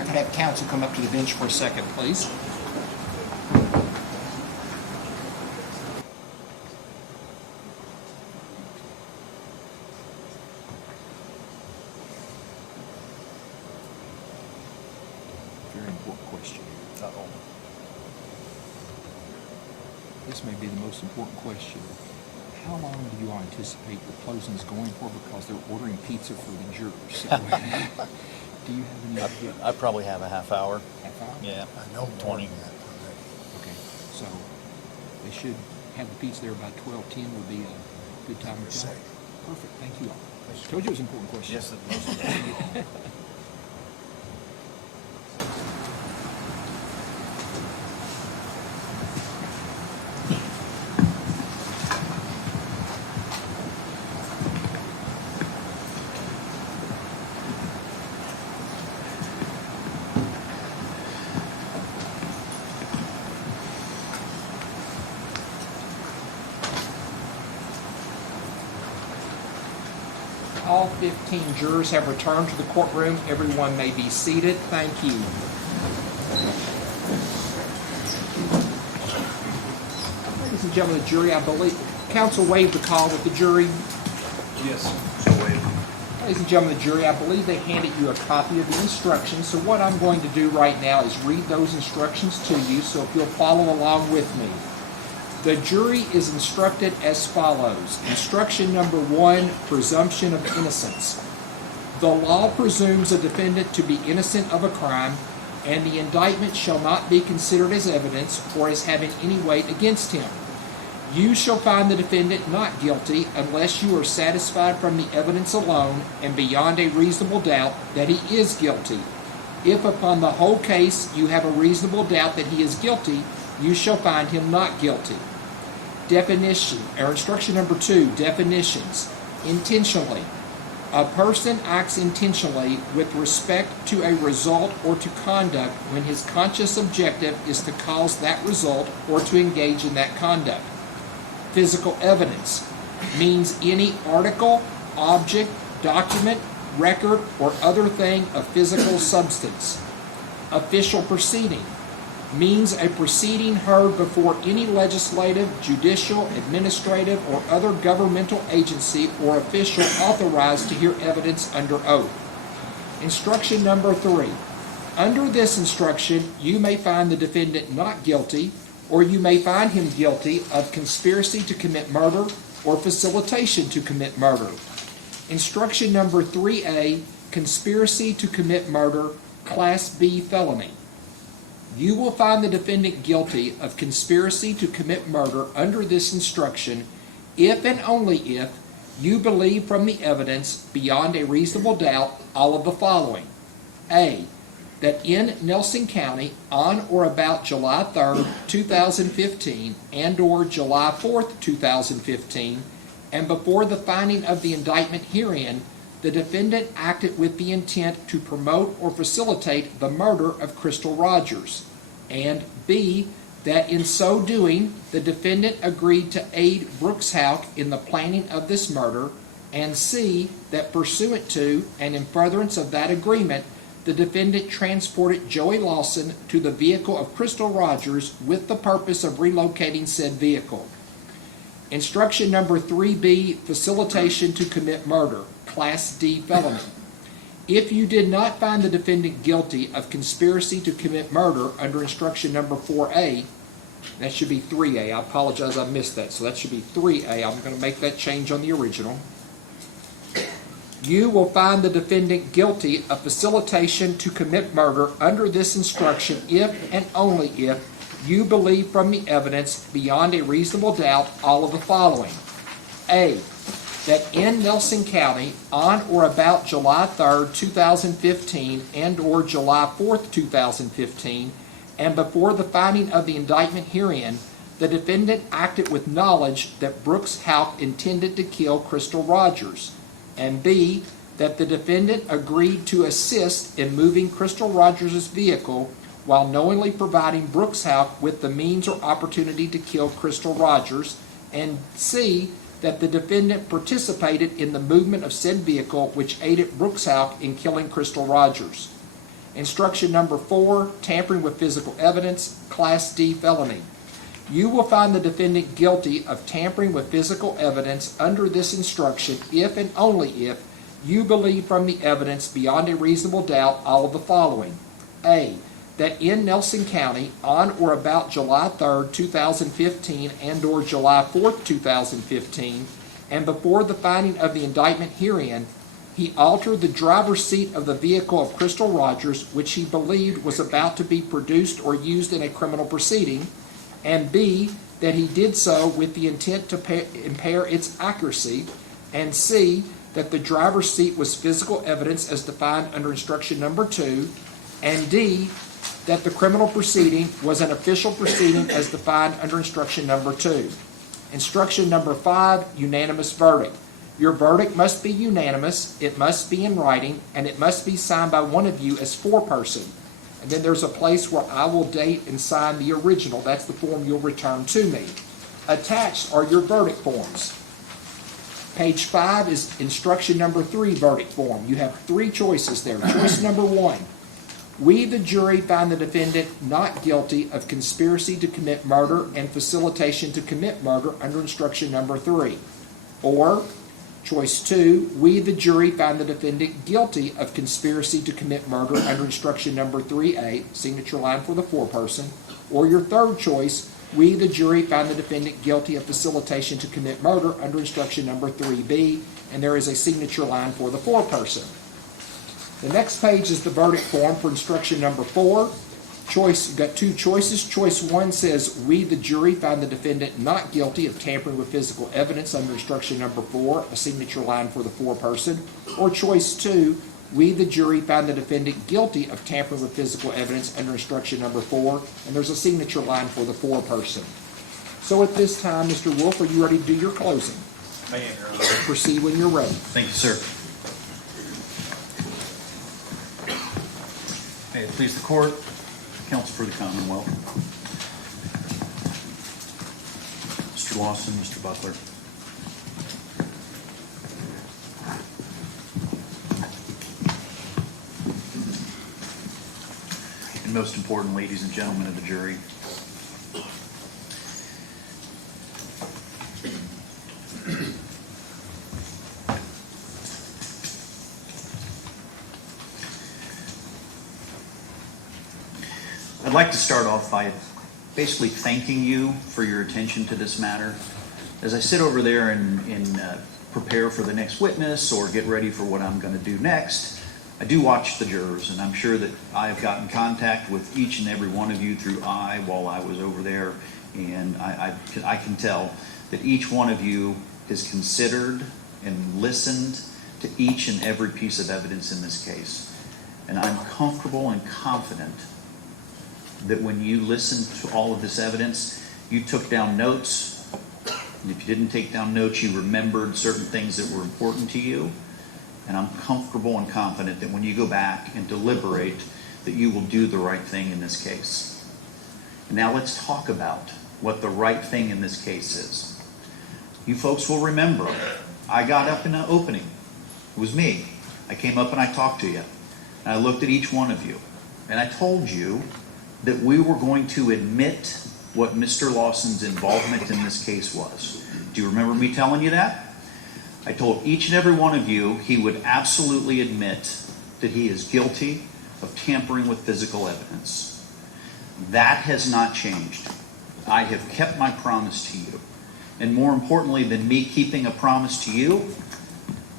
I could have counsel come up to the bench for a second, please. Very important question. This may be the most important question. How long do you anticipate the closing is going for? Because they're ordering pizza for the jurors. So, do you have any idea? I probably have a half hour. Half hour? Yeah. I know 20. Okay, so they should have the pizza there by 12:10 would be a good time to tell. Perfect, thank you all. Told you it was an important question. Yes, the most important. All 15 jurors have returned to the courtroom. Everyone may be seated. Thank you. Ladies and gentlemen of the jury, I believe counsel waived the call with the jury. Yes, so waived. Ladies and gentlemen of the jury, I believe they handed you a copy of the instructions. So what I'm going to do right now is read those instructions to you. So if you'll follow along with me. The jury is instructed as follows. Instruction number 1, presumption of innocence. The law presumes a defendant to be innocent of a crime, and the indictment shall not be considered as evidence or as having any weight against him. You shall find the defendant not guilty unless you are satisfied from the evidence alone and beyond a reasonable doubt that he is guilty. If upon the whole case you have a reasonable doubt that he is guilty, you shall find him not guilty. Instruction number 2, definitions. Intentionally. A person acts intentionally with respect to a result or to conduct when his conscious objective is to cause that result or to engage in that conduct. Physical evidence means any article, object, document, record, or other thing of physical substance. Official proceeding means a proceeding heard before any legislative, judicial, administrative, or other governmental agency or official authorized to hear evidence under oath. Instruction number 3. Under this instruction, you may find the defendant not guilty, or you may find him guilty of conspiracy to commit murder or facilitation to commit murder. Instruction number 3A, conspiracy to commit murder, Class B felony. You will find the defendant guilty of conspiracy to commit murder under this instruction if and only if you believe from the evidence beyond a reasonable doubt all of the following. A, that in Nelson County on or about July 3rd, 2015 and or July 4th, 2015 and before the finding of the indictment herein, the defendant acted with the intent to promote or facilitate the murder of Crystal Rogers. And B, that in so doing, the defendant agreed to aid Brooks Houck in the planning of this murder. And C, that pursuant to and in furtherance of that agreement, the defendant transported Joey Lawson to the vehicle of Crystal Rogers with the purpose of relocating said vehicle. Instruction number 3B, facilitation to commit murder, Class D felony. If you did not find the defendant guilty of conspiracy to commit murder under instruction number 4A, that should be 3A. I apologize, I missed that. So that should be 3A. I'm going to make that change on the original. You will find the defendant guilty of facilitation to commit murder under this instruction if and only if you believe from the evidence beyond a reasonable doubt all of the following. A, that in Nelson County on or about July 3rd, 2015 and or July 4th, 2015 and before the finding of the indictment herein, the defendant acted with knowledge that Brooks Houck intended to kill Crystal Rogers. And B, that the defendant agreed to assist in moving Crystal Rogers' vehicle while knowingly providing Brooks Houck with the means or opportunity to kill Crystal Rogers. And C, that the defendant participated in the movement of said vehicle which aided Brooks Houck in killing Crystal Rogers. Instruction number 4, tampering with physical evidence, Class D felony. You will find the defendant guilty of tampering with physical evidence under this instruction if and only if you believe from the evidence beyond a reasonable doubt all of the following. A, that in Nelson County on or about July 3rd, 2015 and or July 4th, 2015, and before the finding of the indictment herein, he altered the driver's seat of the vehicle of Crystal Rogers, which he believed was about to be produced or used in a criminal proceeding, and B, that he did so with the intent to impair its accuracy, and C, that the driver's seat was physical evidence as defined under instruction number 2, and D, that the criminal proceeding was an official proceeding as defined under instruction number 2. Instruction number 5, unanimous verdict. Your verdict must be unanimous, it must be in writing, and it must be signed by one of you as foreperson. And then there's a place where I will date and sign the original. That's the form you'll return to me. Attached are your verdict forms. Page 5 is instruction number 3 verdict form. You have 3 choices there. Choice number 1. We, the jury, find the defendant not guilty of conspiracy to commit murder and facilitation to commit murder under instruction number 3. Or, choice 2, we, the jury, find the defendant guilty of conspiracy to commit murder under instruction number 3A, signature line for the foreperson. Or your third choice, we, the jury, find the defendant guilty of facilitation to commit murder under instruction number 3B, and there is a signature line for the foreperson. The next page is the verdict form for instruction number 4. You've got 2 choices. Choice 1 says, we, the jury, find the defendant not guilty of tampering with physical evidence under instruction number 4, a signature line for the foreperson. Or choice 2, we, the jury, find the defendant guilty of tampering with physical evidence under instruction number 4, and there's a signature line for the foreperson. So at this time, Mr. Wolf, are you ready to do your closing? I am, Your Honor. Proceed when you're ready. Thank you, sir. May it please the court, counsel for the Commonwealth. Mr. Lawson, Mr. Butler. And most important, ladies and gentlemen of the jury. I'd like to start off by basically thanking you for your attention to this matter. As I sit over there and prepare for the next witness or get ready for what I'm going to do next, I do watch the jurors, and I'm sure that I have gotten contact with each and every one of you through while I was over there, and I can tell that each one of you has considered and listened to each and every piece of evidence in this case. And I'm comfortable and confident that when you listened to all of this evidence, you took down notes. And if you didn't take down notes, you remembered certain things that were important to you. And I'm comfortable and confident that when you go back and deliberate, that you will do the right thing in this case. And now let's talk about what the right thing in this case is. You folks will remember, I got up in the opening. It was me. I came up and I talked to you. And I looked at each one of you. And I told you that we were going to admit what Mr. Lawson's involvement in this case was. Do you remember me telling you that? I told each and every one of you he would absolutely admit that he is guilty of tampering with physical evidence. That has not changed. I have kept my promise to you. And more importantly than me keeping a promise to you,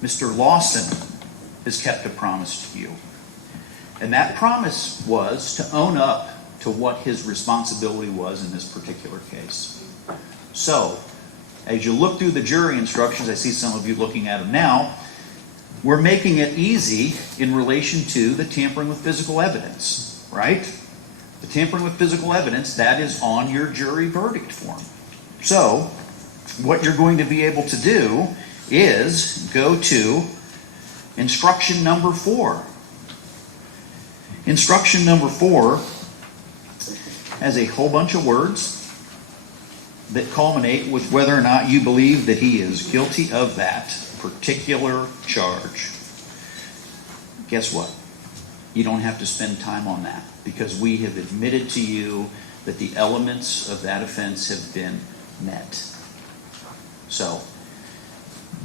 Mr. Lawson has kept a promise to you. And that promise was to own up to what his responsibility was in this particular case. So, as you look through the jury instructions, I see some of you looking at them now, we're making it easy in relation to the tampering with physical evidence, right? The tampering with physical evidence, that is on your jury verdict form. So, what you're going to be able to do is go to instruction number 4. Instruction number 4 has a whole bunch of words that culminate with whether or not you believe that he is guilty of that particular charge. Guess what? You don't have to spend time on that because we have admitted to you that the elements of that offense have been met. So,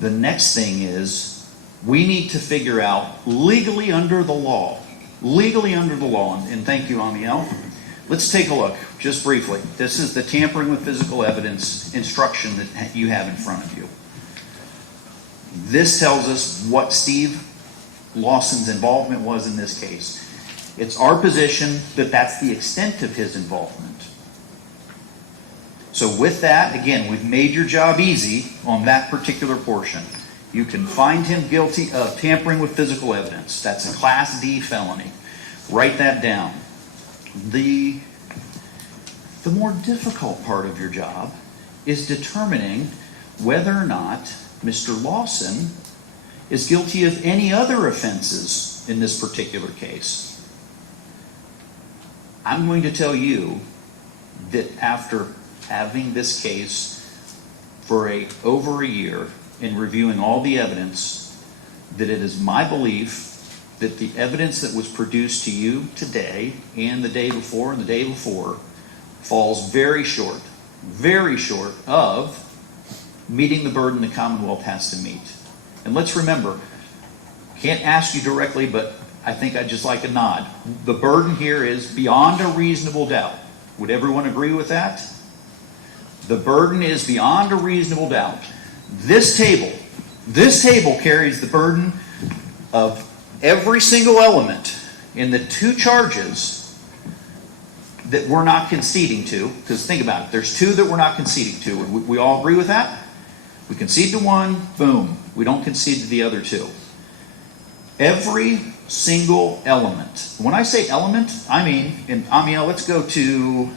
the next thing is we need to figure out legally under the law, and thank you, Amiel. Let's take a look, just briefly. This is the tampering with physical evidence instruction that you have in front of you. This tells us what Steve Lawson's involvement was in this case. It's our position that that's the extent of his involvement. So with that, again, we've made your job easy on that particular portion. You can find him guilty of tampering with physical evidence. That's a Class D felony. Write that down. The more difficult part of your job is determining whether or not Mr. Lawson is guilty of any other offenses in this particular case. I'm going to tell you that after having this case for over a year and reviewing all the evidence, that it is my belief that the evidence that was produced to you today and the day before and the day before falls very short of meeting the burden the Commonwealth has to meet. And let's remember, can't ask you directly, but I think I'd just like a nod. The burden here is beyond a reasonable doubt. Would everyone agree with that? The burden is beyond a reasonable doubt. This table carries the burden of every single element in the two charges that we're not conceding to. Because think about it, there's two that we're not conceding to. We all agree with that? We concede to one, boom. We don't concede to the other two. Every single element. When I say element, I mean, in Amiel, let's go to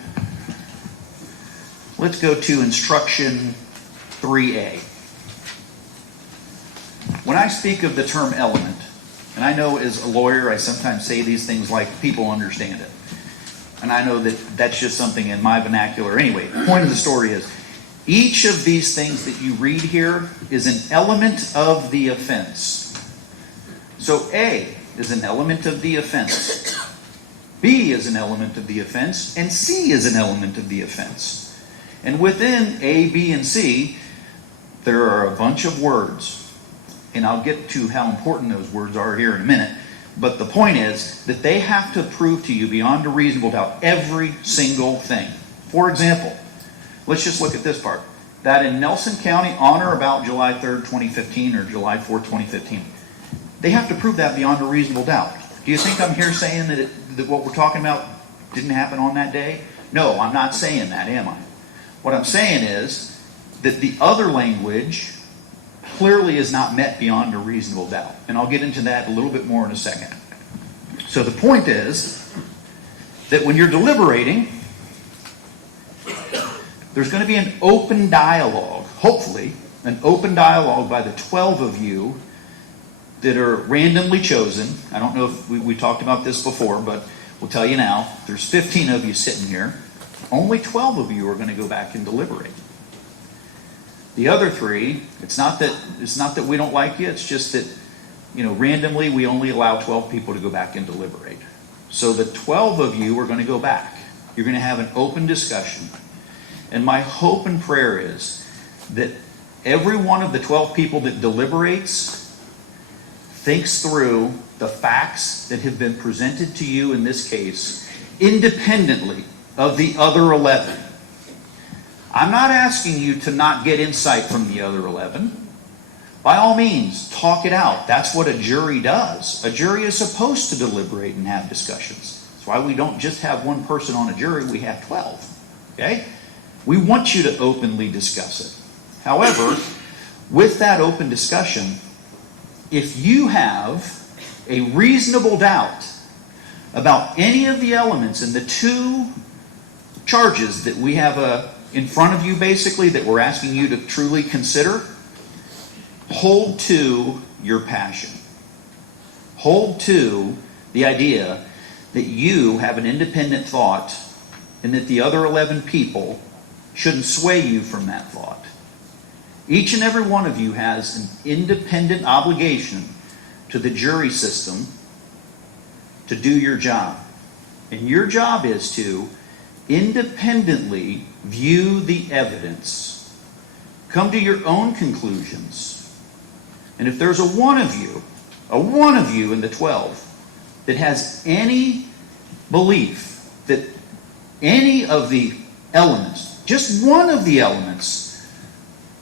instruction 3A. When I speak of the term element, and I know as a lawyer I sometimes say these things like people understand it. And I know that that's just something in my vernacular. Anyway, the point of the story is, each of these things that you read here is an element of the offense. So A is an element of the offense. B is an element of the offense. And C is an element of the offense. And within A, B, and C, there are a bunch of words. And I'll get to how important those words are here in a minute. But the point is that they have to prove to you beyond a reasonable doubt every single thing. For example, let's just look at this part. That in Nelson County on or about July 3rd, 2015 or July 4th, 2015, they have to prove that beyond a reasonable doubt. Do you think I'm here saying that what we're talking about didn't happen on that day? No, I'm not saying that, am I? What I'm saying is that the other language clearly is not met beyond a reasonable doubt. And I'll get into that a little bit more in a second. So the point is that when you're deliberating, there's going to be an open dialogue, hopefully, an open dialogue by the 12 of you that are randomly chosen. I don't know if we talked about this before, but we'll tell you now. There's 15 of you sitting here. Only 12 of you are going to go back and deliberate. The other 3, it's not that we don't like you, it's just that, randomly we only allow 12 people to go back and deliberate. So the 12 of you are going to go back. You're going to have an open discussion. And my hope and prayer is that every one of the 12 people that deliberates thinks through the facts that have been presented to you in this case independently of the other 11. I'm not asking you to not get insight from the other 11. By all means, talk it out. That's what a jury does. A jury is supposed to deliberate and have discussions. That's why we don't just have one person on a jury, we have 12. Okay? We want you to openly discuss it. However, with that open discussion, if you have a reasonable doubt about any of the elements in the 2 charges that we have in front of you, basically, that we're asking you to truly consider, hold to your passion. Hold to the idea that you have an independent thought and that the other 11 people shouldn't sway you from that thought. Each and every one of you has an independent obligation to the jury system to do your job. And your job is to independently view the evidence, come to your own conclusions. And if there's a one of you in the 12 that has any belief that any of the elements, just one of the elements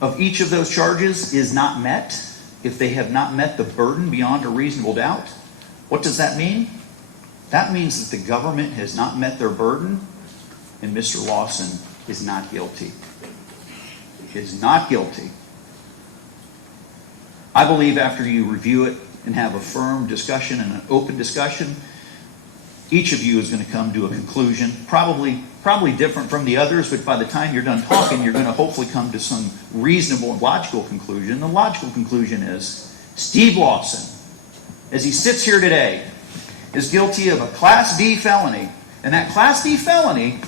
of each of those charges is not met, if they have not met the burden beyond a reasonable doubt, what does that mean? That means that the government has not met their burden, and Mr. Lawson is not guilty. Is not guilty. I believe after you review it and have a firm discussion and an open discussion, each of you is going to come to a conclusion, probably different from the others, but by the time you're done talking, you're going to hopefully come to some reasonable and logical conclusion. The logical conclusion is Steve Lawson, as he sits here today, is guilty of a Class D felony. And that Class D felony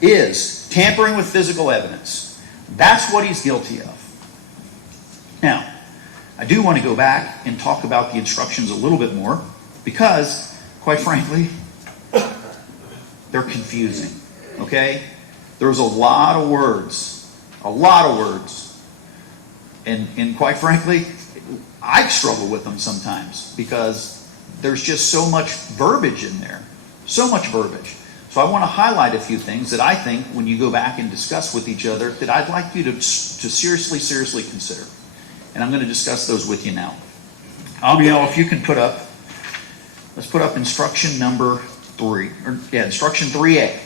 is tampering with physical evidence. That's what he's guilty of. Now, I do want to go back and talk about the instructions a little bit more because, quite frankly, they're confusing. Okay? There's a lot of words. And quite frankly, I struggle with them sometimes because there's just so much verbiage in there. So much verbiage. So I want to highlight a few things that I think when you go back and discuss with each other that I'd like you to seriously consider. And I'm going to discuss those with you now. Amiel, if you can let's put up instruction number 3. Instruction 3A.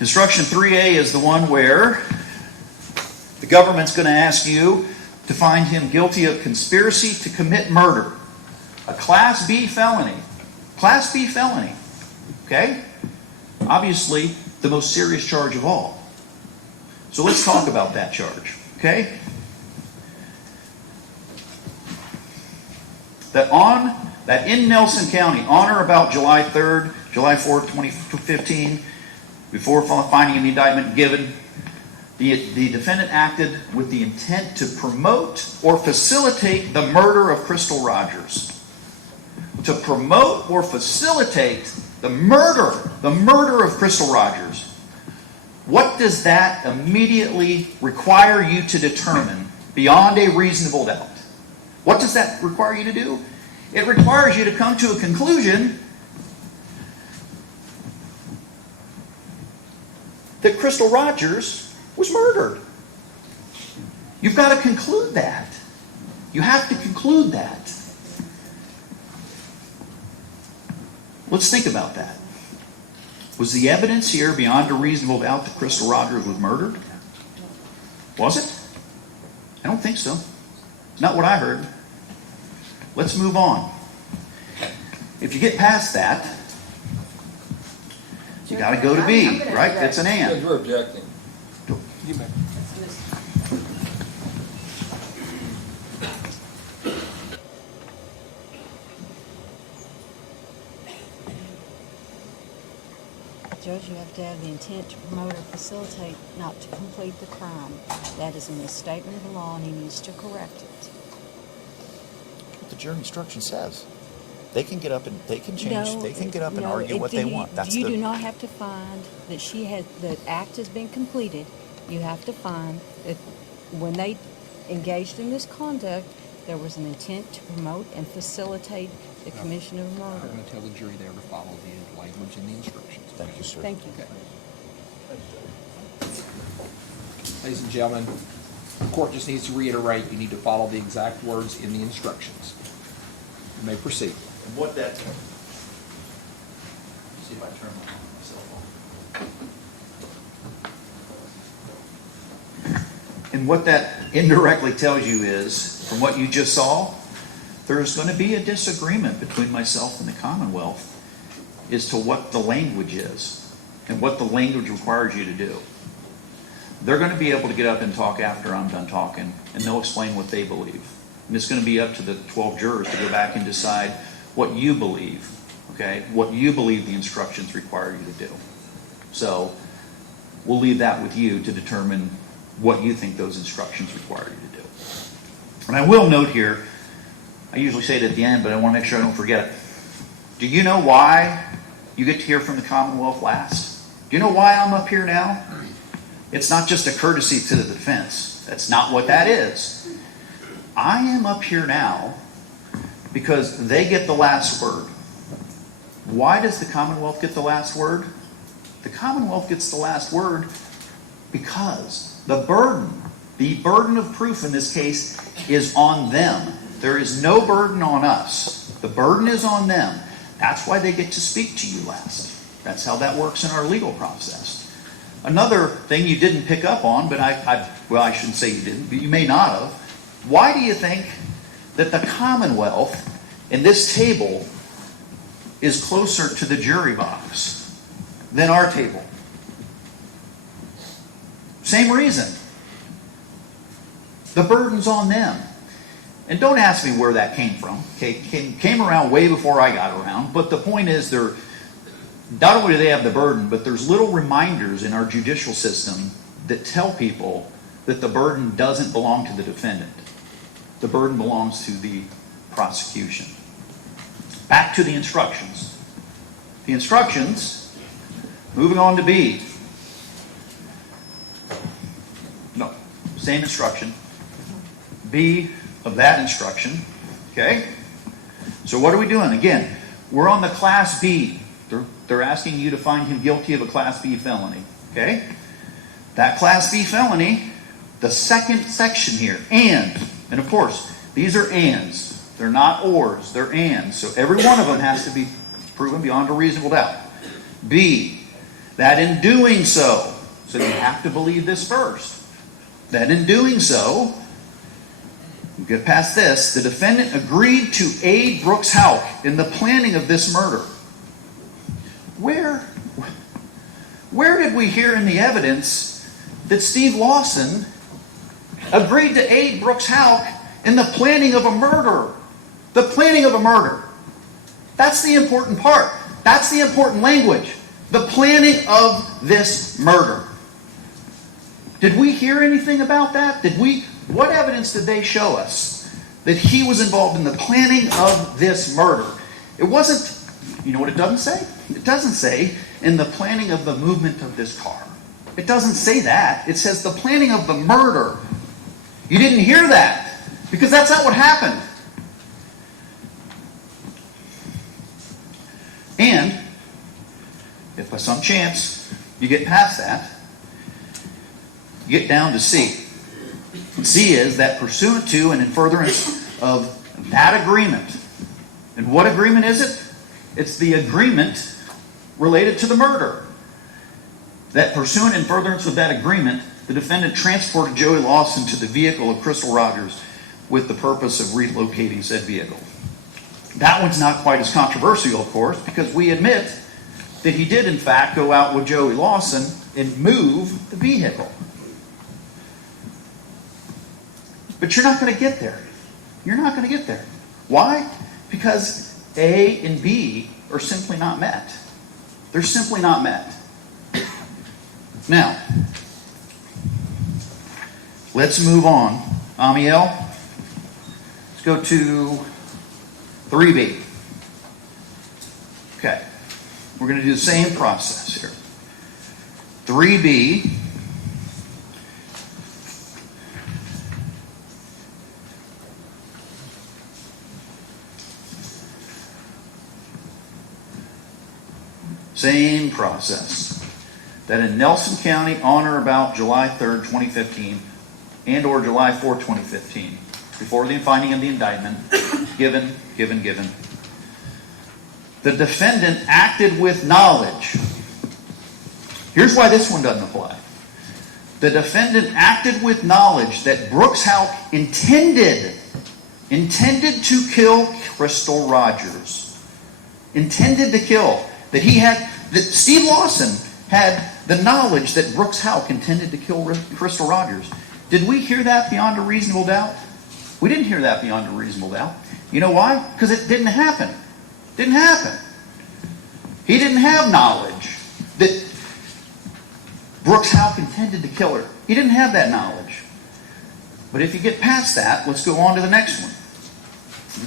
Instruction 3A is the one where the government's going to ask you to find him guilty of conspiracy to commit murder. A Class B felony. Class B felony. Okay? Obviously, the most serious charge of all. So let's talk about that charge. Okay? That in Nelson County, on or about July 3rd, July 4th, 2015, before finding an indictment given, the defendant acted with the intent to promote or facilitate the murder of Crystal Rogers. To promote or facilitate the murder of Crystal Rogers. What does that immediately require you to determine beyond a reasonable doubt? What does that require you to do? It requires you to come to a conclusion that Crystal Rogers was murdered. You've got to conclude that. You have to conclude that. Let's think about that. Was the evidence here beyond a reasonable doubt that Crystal Rogers was murdered? Was it? I don't think so. It's not what I heard. Let's move on. If you get past that, you got to go to B, right? That's an and. Judge, we're objecting. You may. Judge, you have to have the intent to promote or facilitate, not to complete the crime. That is a misstatement of the law, and he needs to correct it. What the jury instruction says. They can get up and they can change. No, they can get up and no, argue what they want. That's you do not have to find that the act has been completed. You have to find that when they engaged in this conduct, there was an intent to promote and facilitate the commission of I'm murder. going to tell the jury there to follow the language and the instructions. Thank you, sir. Thank you. Okay. Ladies and gentlemen, the court just needs to reiterate, you need to follow the exact words in the instructions. You may proceed. And what that... See if I turn my cell phone. And what that indirectly tells you is, from what you just saw, there's going to be a disagreement between myself and the Commonwealth as to what the language is and what the language requires you to do. They're going to be able to get up and talk after I'm done talking, and they'll explain what they believe. And it's going to be up to the 12 jurors to go back and decide what you believe, okay? What you believe the instructions require you to do. So we'll leave that with you to determine what you think those instructions require you to do. And I will note here, I usually say it at the end, but I want to make sure I don't forget it. Do you know why you get to hear from the Commonwealth last? Do you know why I'm up here now? It's not just a courtesy to the defense. That's not what that is. I am up here now because they get the last word. Why does the Commonwealth get the last word? The Commonwealth gets the last word because the burden of proof in this case is on them. There is no burden on us. The burden is on them. That's why they get to speak to you last. That's how that works in our legal process. Another thing you didn't pick up on, but I shouldn't say you didn't, but you may not have. Why do you think that the Commonwealth in this table is closer to the jury box than our table? Same reason. The burden's on them. And don't ask me where that came from. Okay, came around way before I got around. But the point is, not only do they have the burden, but there's little reminders in our judicial system that tell people that the burden doesn't belong to the defendant. The burden belongs to the prosecution. Back to the instructions. The instructions, moving on to B. No, same instruction. B of that instruction. Okay? So what are we doing? Again, we're on the Class B. They're asking you to find him guilty of a Class B felony. Okay? That Class B felony, the second section here, and of course, these are ands. They're not ors, they're ands. So every one of them has to be proven beyond a reasonable doubt. B, that in doing so you have to believe this first, that in doing so, we'll get past this, the defendant agreed to aid Brooks Houck in the planning of this murder. Where did we hear in the evidence that Steve Lawson agreed to aid Brooks Houck in the planning of a murder? The planning of a murder. That's the important part. That's the important language. The planning of this murder. Did we hear anything about that? What evidence did they show us that he was involved in the planning of this murder? It wasn't, you know what it doesn't say? It doesn't say in the planning of the movement of this car. It doesn't say that. It says the planning of the murder. You didn't hear that because that's not what happened. And if by some chance you get past that, you get down to C. C is that pursuant to and in furtherance of that agreement. And what agreement is it? It's the agreement related to the murder. That pursuant and furtherance of that agreement, the defendant transported Joey Lawson to the vehicle of Crystal Rogers with the purpose of relocating said vehicle. That one's not quite as controversial, of course, because we admit that he did, in fact, go out with Joey Lawson and move the vehicle. But you're not going to get there. You're not going to get there. Why? Because A and B are simply not met. They're simply not met. Now, let's move on. Amiel, let's go to 3B. Okay. We're going to do the same process here. 3B. Same process. That in Nelson County on or about July 3rd, 2015 and or July 4th, 2015, before the finding of the indictment, given. The defendant acted with knowledge. Here's why this one doesn't apply. The defendant acted with knowledge that Brooks Houck intended to kill Crystal Rogers. Intended to kill. That Steve Lawson had the knowledge that Brooks Houck intended to kill Crystal Rogers. Did we hear that beyond a reasonable doubt? We didn't hear that beyond a reasonable doubt. You know why? Because it didn't happen. Didn't happen. He didn't have knowledge that Brooks Houck intended to kill her. He didn't have that knowledge. But if you get past that, let's go on to the next one.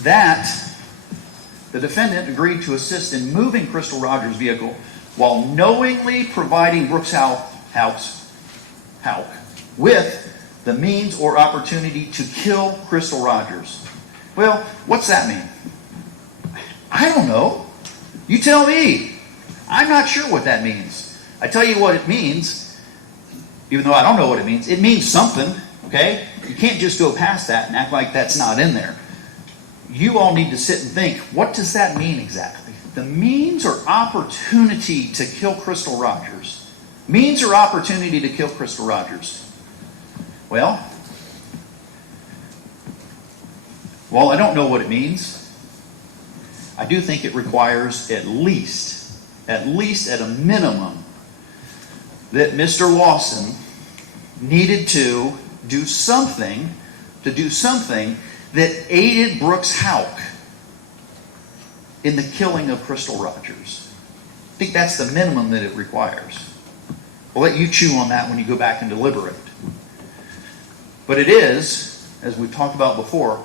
that the defendant agreed to assist in moving Crystal Rogers' vehicle while knowingly providing Brooks Hauk with the means or opportunity to kill Crystal Rogers. Well, what's that mean? I don't know. You tell me. I'm not sure what that means. I tell you what it means, even though I don't know what it means. It means something, okay? You can't just go past that and act like that's not in there. You all need to sit and think, what does that mean exactly? The means or opportunity to kill Crystal Rogers. Means or opportunity to kill Crystal Rogers. Well, while I don't know what it means, I do think it requires at least at a minimum, that Mr. Lawson needed to do something that aided Brooks Hauk in the killing of Crystal Rogers. I think that's the minimum that it requires. I'll let you chew on that when you go back and deliberate. But it is, as we've talked about before,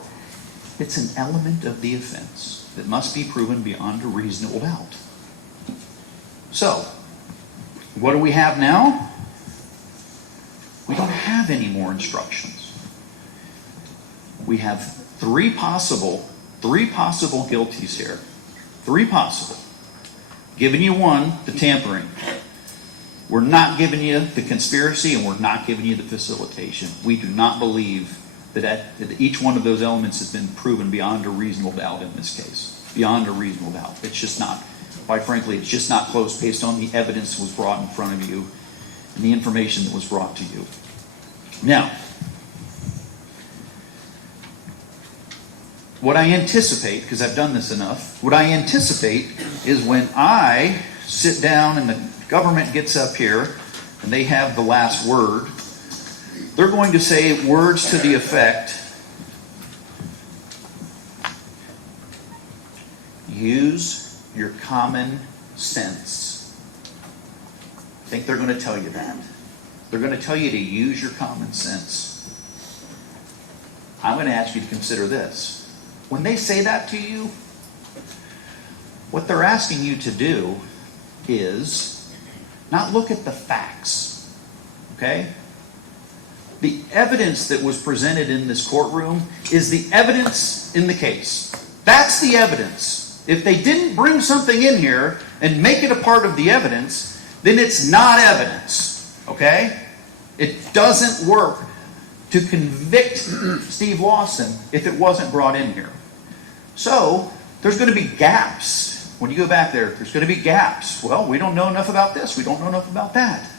it's an element of the offense that must be proven beyond a reasonable doubt. So, what do we have now? We don't have any more instructions. We have three possible guilties here. Three possible. Giving you one, the tampering. We're not giving you the conspiracy, and we're not giving you the facilitation. We do not believe that each one of those elements has been proven beyond a reasonable doubt in this case. Beyond a reasonable doubt. It's just not, quite frankly, it's just not close based on the evidence that was brought in front of you and the information that was brought to you. Now, what I anticipate, because I've done this enough, what I anticipate is when I sit down and the government gets up here and they have the last word, they're going to say words to the effect, use your common sense. I think they're going to tell you that. They're going to tell you to use your common sense. I'm going to ask you to consider this. When they say that to you, what they're asking you to do is not look at the facts, okay? The evidence that was presented in this courtroom is the evidence in the case. That's the evidence. If they didn't bring something in here and make it a part of the evidence, then it's not evidence, okay? It doesn't work to convict Steve Lawson if it wasn't brought in here. So, there's going to be gaps. When you go back there, there's going to be gaps. Well, we don't know enough about this. We don't know enough about that.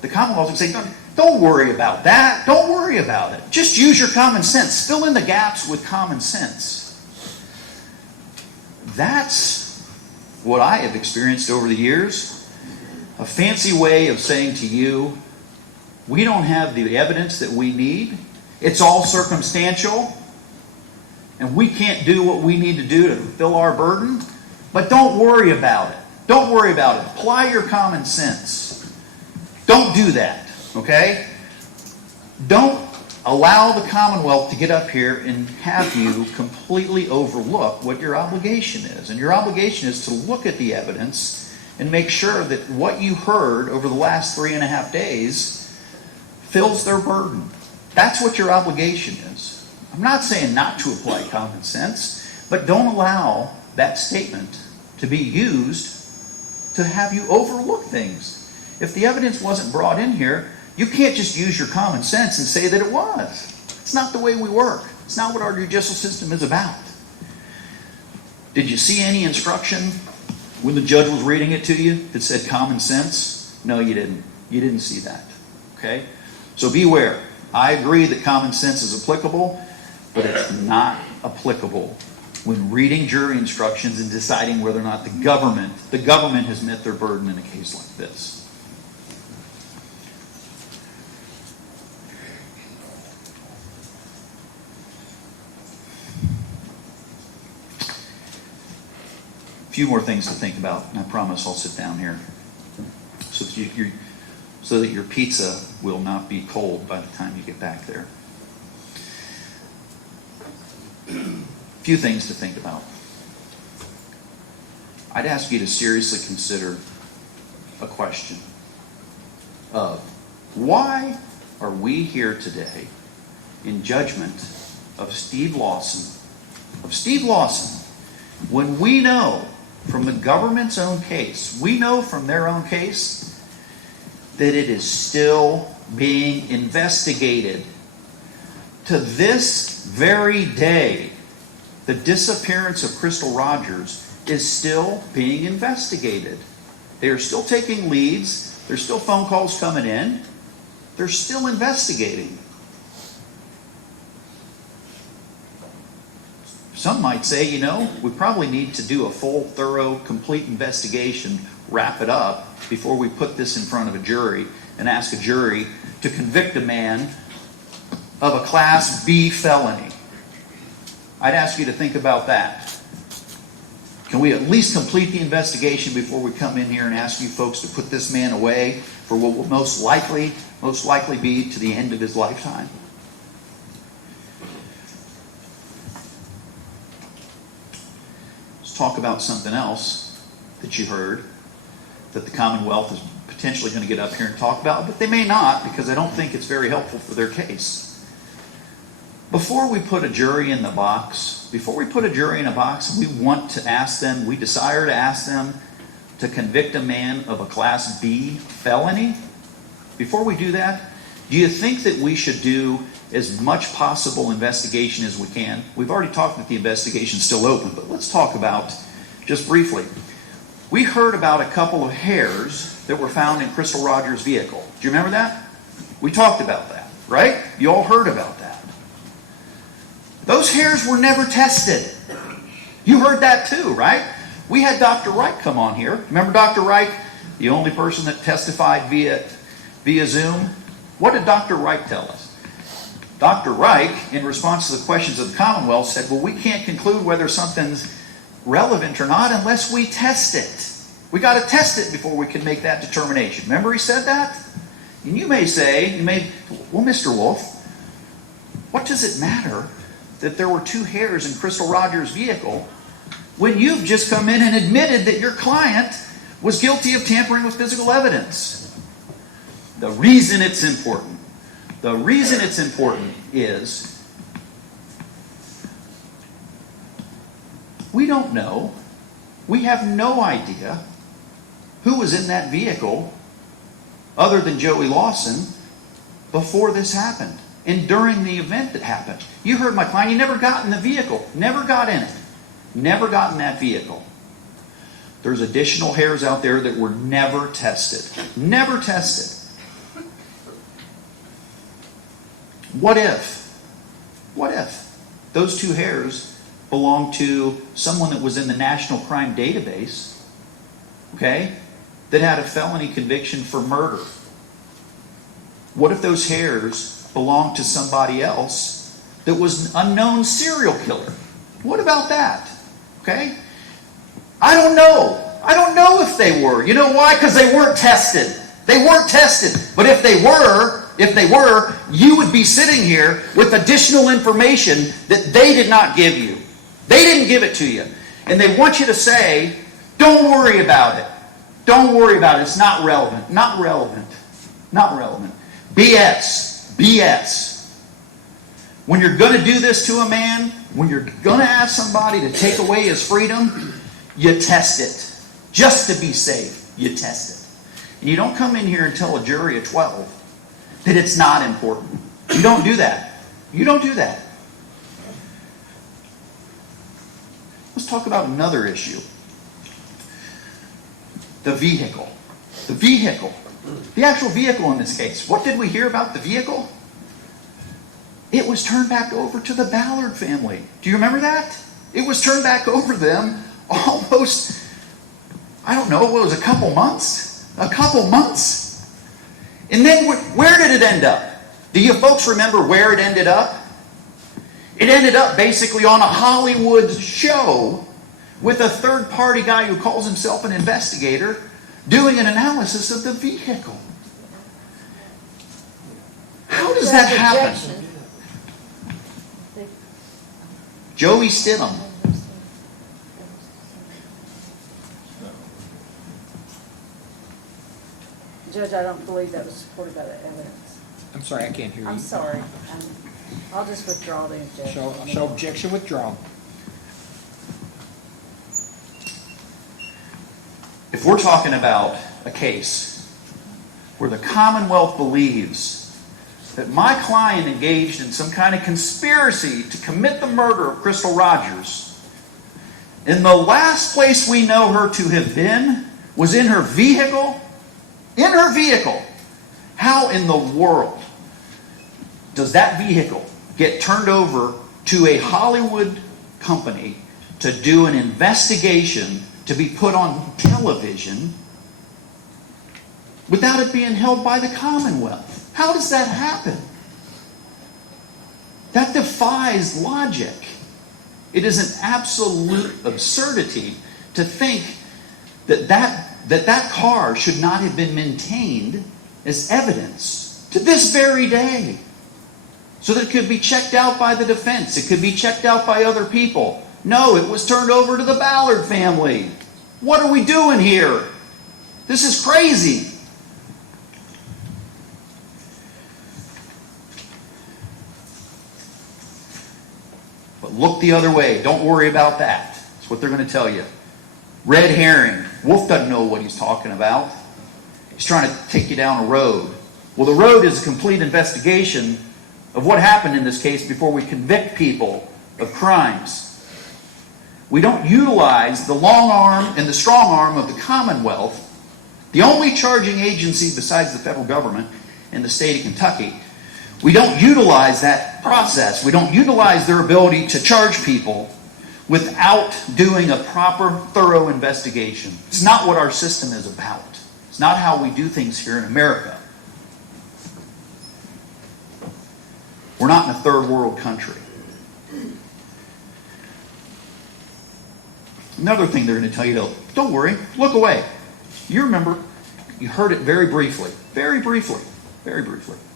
The Commonwealth would say, don't worry about that. Don't worry about it. Just use your common sense. Fill in the gaps with common sense. That's what I have experienced over the years. A fancy way of saying to you, we don't have the evidence that we need. It's all circumstantial. And we can't do what we need to do to fulfill our burden. But don't worry about it. Don't worry about it. Apply your common sense. Don't do that, okay? Don't allow the Commonwealth to get up here and have you completely overlook what your obligation is. And your obligation is to look at the evidence and make sure that what you heard over the last 3.5 days fills their burden. That's what your obligation is. I'm not saying not to apply common sense, but don't allow that statement to be used to have you overlook things. If the evidence wasn't brought in here, you can't just use your common sense and say that it was. It's not the way we work. It's not what our judicial system is about. Did you see any instruction when the judge was reading it to you that said common sense? No, you didn't. You didn't see that. Okay? So beware. I agree that common sense is applicable, but it's not applicable when reading jury instructions and deciding whether or not the government has met their burden in a case like this. A few more things to think about, and I promise I'll sit down here so that your pizza will not be cold by the time you get back there. A few things to think about. I'd ask you to seriously consider a question of why are we here today in judgment of Steve Lawson, when we know from the government's own case, we know from their own case that it is still being investigated. To this very day, the disappearance of Crystal Rogers is still being investigated. They are still taking leads. There's still phone calls coming in. They're still investigating. Some might say, you know, we probably need to do a full, thorough, complete investigation, wrap it up, before we put this in front of a jury and ask a jury to convict a man of a Class B felony. I'd ask you to think about that. Can we at least complete the investigation before we come in here and ask you folks to put this man away for what will most likely be to the end of his lifetime? Let's talk about something else that you heard that the Commonwealth is potentially going to get up here and talk about, but they may not, because I don't think it's very helpful for their case. Before we put a jury in a box, we want to ask them, we desire to ask them to convict a man of a Class B felony. Before we do that, do you think that we should do as much possible investigation as we can? We've already talked that the investigation's still open, but let's talk about, just briefly, we heard about a couple of hairs that were found in Crystal Rogers' vehicle. Do you remember that? We talked about that, right? You all heard about that. Those hairs were never tested. You heard that too, right? We had Dr. Reich come on here. Remember Dr. Reich, the only person that testified via Zoom? What did Dr. Reich tell us? Dr. Reich, in response to the questions of the Commonwealth, said, well, we can't conclude whether something's relevant or not unless we test it. We got to test it before we can make that determination. Remember he said that? And you may say, well, Mr. Wolf, what does it matter that there were 2 hairs in Crystal Rogers' vehicle when you've just come in and admitted that your client was guilty of tampering with physical evidence? The reason it's important is we don't know, we have no idea who was in that vehicle other than Joey Lawson before this happened and during the event that happened. You heard my client, he never got in the vehicle, never got in it, never got in that vehicle. There's additional hairs out there that were never tested. Never tested. What if those 2 hairs belonged to someone that was in the National Crime Database, okay, that had a felony conviction for murder? What if those hairs belonged to somebody else that was an unknown serial killer? What about that? Okay? I don't know. I don't know if they were. You know why? Because they weren't tested. They weren't tested. But if they were, you would be sitting here with additional information that they did not give you. They didn't give it to you. And they want you to say, don't worry about it. Don't worry about it. It's not relevant. Not relevant. Not relevant. BS. BS. When you're going to do this to a man, when you're going to ask somebody to take away his freedom, you test it. Just to be safe, you test it. And you don't come in here and tell a jury of 12 that it's not important. You don't do that. You don't do that. Let's talk about another issue. The vehicle. The vehicle. The actual vehicle in this case. What did we hear about the vehicle? It was turned back over to the Ballard family. Do you remember that? It was turned back over to them almost, I don't know, what was it, a couple months? A couple months? And then where did it end up? Do you folks remember where it ended up? It ended up basically on a Hollywood show with a third-party guy who calls himself an investigator doing an analysis of the vehicle. How does that happen? Joey Stidham. Judge, I don't believe that was supported by the evidence. I'm sorry, I can't hear you. I'm sorry. I'll just withdraw the objection. Show objection withdrawn. If we're talking about a case where the Commonwealth believes that my client engaged in some kind of conspiracy to commit the murder of Crystal Rogers, and the last place we know her to have been was in her vehicle, how in the world does that vehicle get turned over to a Hollywood company to do an investigation to be put on television without it being held by the Commonwealth? How does that happen? That defies logic. It is an absolute absurdity to think that car should not have been maintained as evidence to this very day, so that it could be checked out by the defense. It could be checked out by other people. No, it was turned over to the Ballard family. What are we doing here? This is crazy. But look the other way. Don't worry about that. That's what they're going to tell you. Red herring. Wolf doesn't know what he's talking about. He's trying to take you down a road. Well, the road is a complete investigation of what happened in this case before we convict people of crimes. We don't utilize the long arm and the strong arm of the Commonwealth, the only charging agency besides the federal government in the state of Kentucky. We don't utilize that process. We don't utilize their ability to charge people without doing a proper, thorough investigation. It's not what our system is about. It's not how we do things here in America. We're not in a third world country. Another thing they're going to tell you, don't worry, look away. You remember, you heard it very briefly.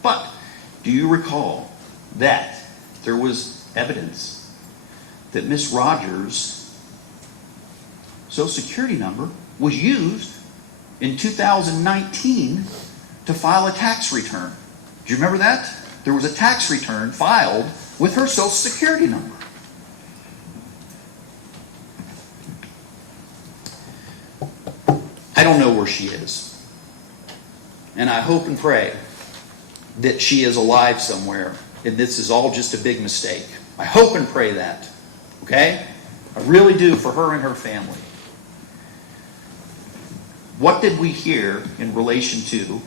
But do you recall that there was evidence that Miss Rogers' Social Security number was used in 2019 to file a tax return? Do you remember that? There was a tax return filed with her Social Security number. I don't know where she is. And I hope and pray that she is alive somewhere and this is all just a big mistake. I hope and pray that. Okay? I really do, for her and her family. What did we hear in relation to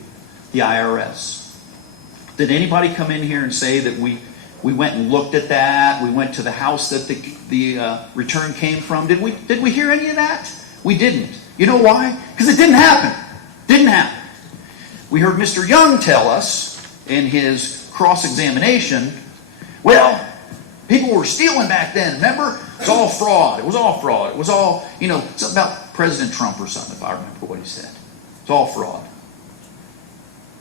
the IRS? Did anybody come in here and say that we went and looked at that? We went to the house that the return came from? Did we hear any of that? We didn't. You know why? Because it didn't happen. Didn't happen. We heard Mr. Young tell us in his cross-examination, well, people were stealing back then, remember? It's all fraud. It was all fraud. It was all, something about President Trump or something, if I remember what he said. It's all fraud.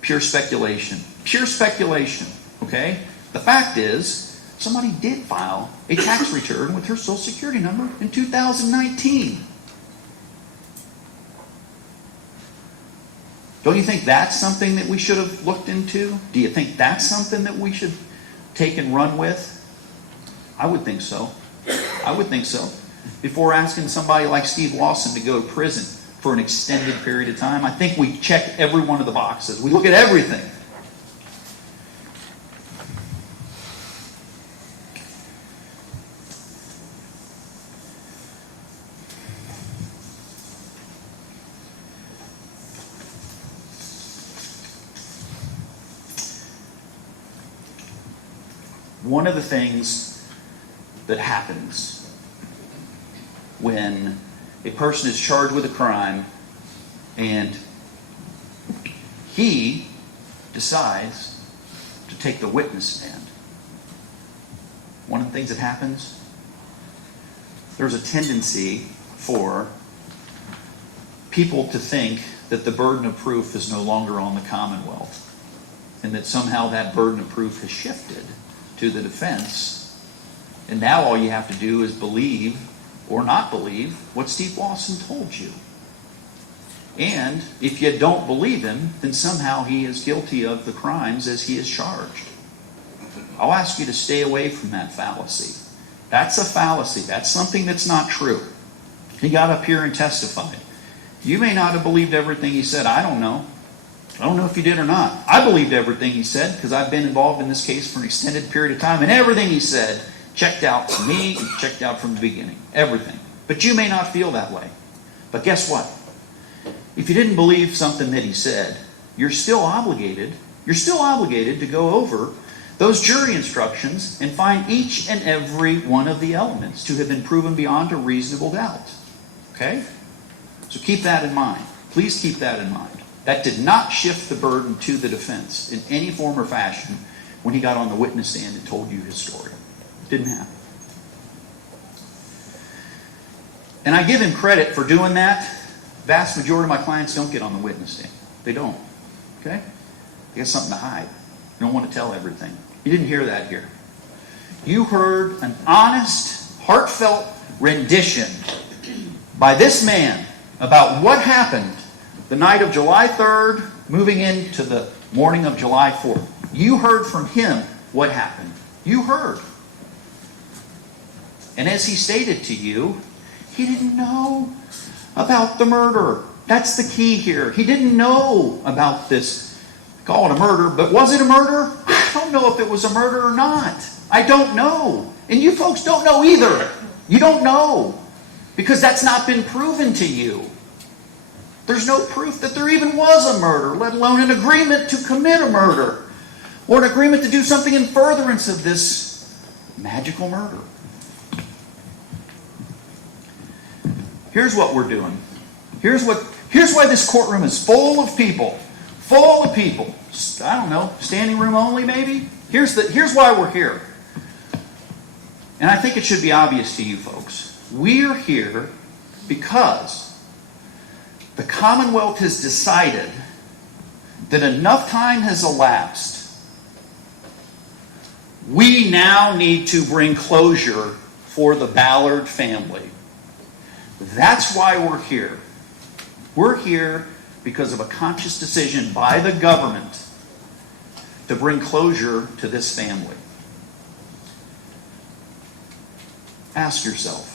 Pure speculation. Pure speculation, okay? The fact is, somebody did file a tax return with her Social Security number in 2019. Don't you think that's something that we should have looked into? Do you think that's something that we should take and run with? I would think so. I would think so. Before asking somebody like Steve Lawson to go to prison for an extended period of time, I think we check every one of the boxes. We look at everything. One of the things that happens when a person is charged with a crime and he decides to take the witness stand, one of the things that happens, there's a tendency for people to think that the burden of proof is no longer on the Commonwealth and that somehow that burden of proof has shifted to the defense And now all you have to do is believe or not believe what Steve Lawson told you. And if you don't believe him, then somehow he is guilty of the crimes as he is charged. I'll ask you to stay away from that fallacy. That's a fallacy. That's something that's not true. He got up here and testified. You may not have believed everything he said. I don't know. I don't know if you did or not. I believed everything he said because I've been involved in this case for an extended period of time, and everything he said checked out for me, checked out from the beginning. Everything. But you may not feel that way. But guess what? If you didn't believe something that he said, you're still obligated to go over those jury instructions and find each and every one of the elements to have been proven beyond a reasonable doubt. Okay? So keep that in mind. Please keep that in mind. That did not shift the burden to the defense in any form or fashion when he got on the witness stand and told you his story. It didn't happen. And I give him credit for doing that. Vast majority of my clients don't get on the witness stand. They don't. Okay? They got something to hide. They don't want to tell everything. You didn't hear that here. You heard an honest, heartfelt rendition by this man about what happened the night of July 3rd, moving into the morning of July 4th. You heard from him what happened. You heard. And as he stated to you, he didn't know about the murder. That's the key here. He didn't know about this. Call it a murder, but was it a murder? I don't know if it was a murder or not. I don't know. And you folks don't know either. You don't know. Because that's not been proven to you. There's no proof that there even was a murder, let alone an agreement to commit a murder. Or an agreement to do something in furtherance of this magical murder. Here's what we're doing. Here's why this courtroom is full of people. Full of people. I don't know, standing room only maybe? Here's why we're here. And I think it should be obvious to you folks. We're here because the Commonwealth has decided that enough time has elapsed. We now need to bring closure for the Ballard family. That's why we're here. We're here because of a conscious decision by the government to bring closure to this family. Ask yourself,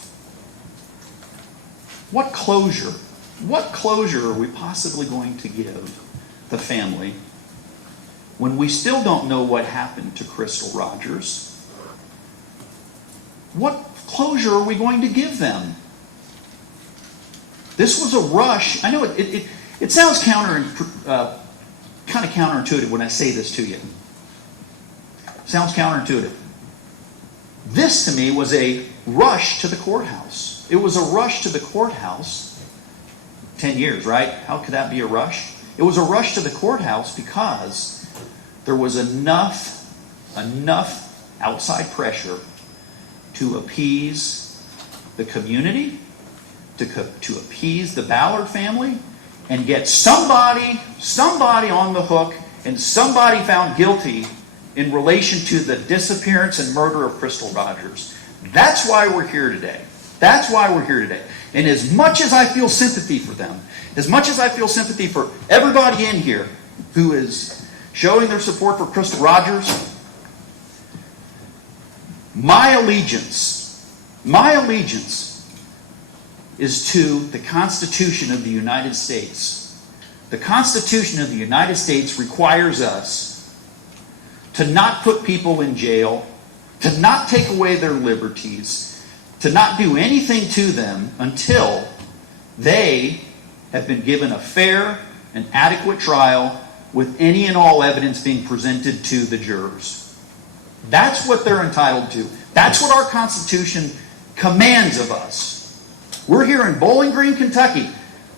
what closure are we possibly going to give the family when we still don't know what happened to Crystal Rogers? What closure are we going to give them? This was a rush. I know it sounds kind of counterintuitive when I say this to you. Sounds counterintuitive. This to me was a rush to the courthouse. It was a rush to the courthouse. 10 years, right? How could that be a rush? It was a rush to the courthouse because there was enough outside pressure to appease the community, to appease the Ballard family, and get somebody on the hook and somebody found guilty in relation to the disappearance and murder of Crystal Rogers. That's why we're here today. That's why we're here today. And as much as I feel sympathy for them, as much as I feel sympathy for everybody in here who is showing their support for Crystal Rogers, my allegiance is to the Constitution of the United States. The Constitution of the United States requires us to not put people in jail, to not take away their liberties, to not do anything to them until they have been given a fair and adequate trial with any and all evidence being presented to the jurors. That's what they're entitled to. That's what our Constitution commands of us. We're here in Bowling Green, Kentucky.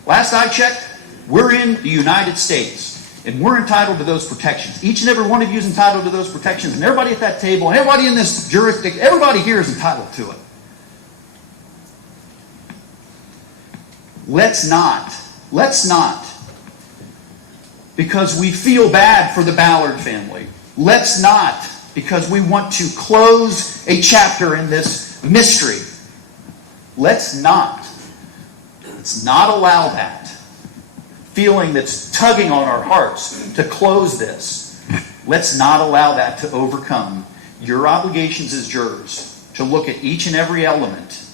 Last I checked, we're in the United States, and we're entitled to those protections. Each and every one of you is entitled to those protections, and everybody at that table, and everybody in this jurisdiction, everybody here is entitled to it. Let's not, because we feel bad for the Ballard family, let's not because we want to close a chapter in this mystery. Let's not allow that feeling that's tugging on our hearts to close this. Let's not allow that to overcome your obligations as jurors to look at each and every element,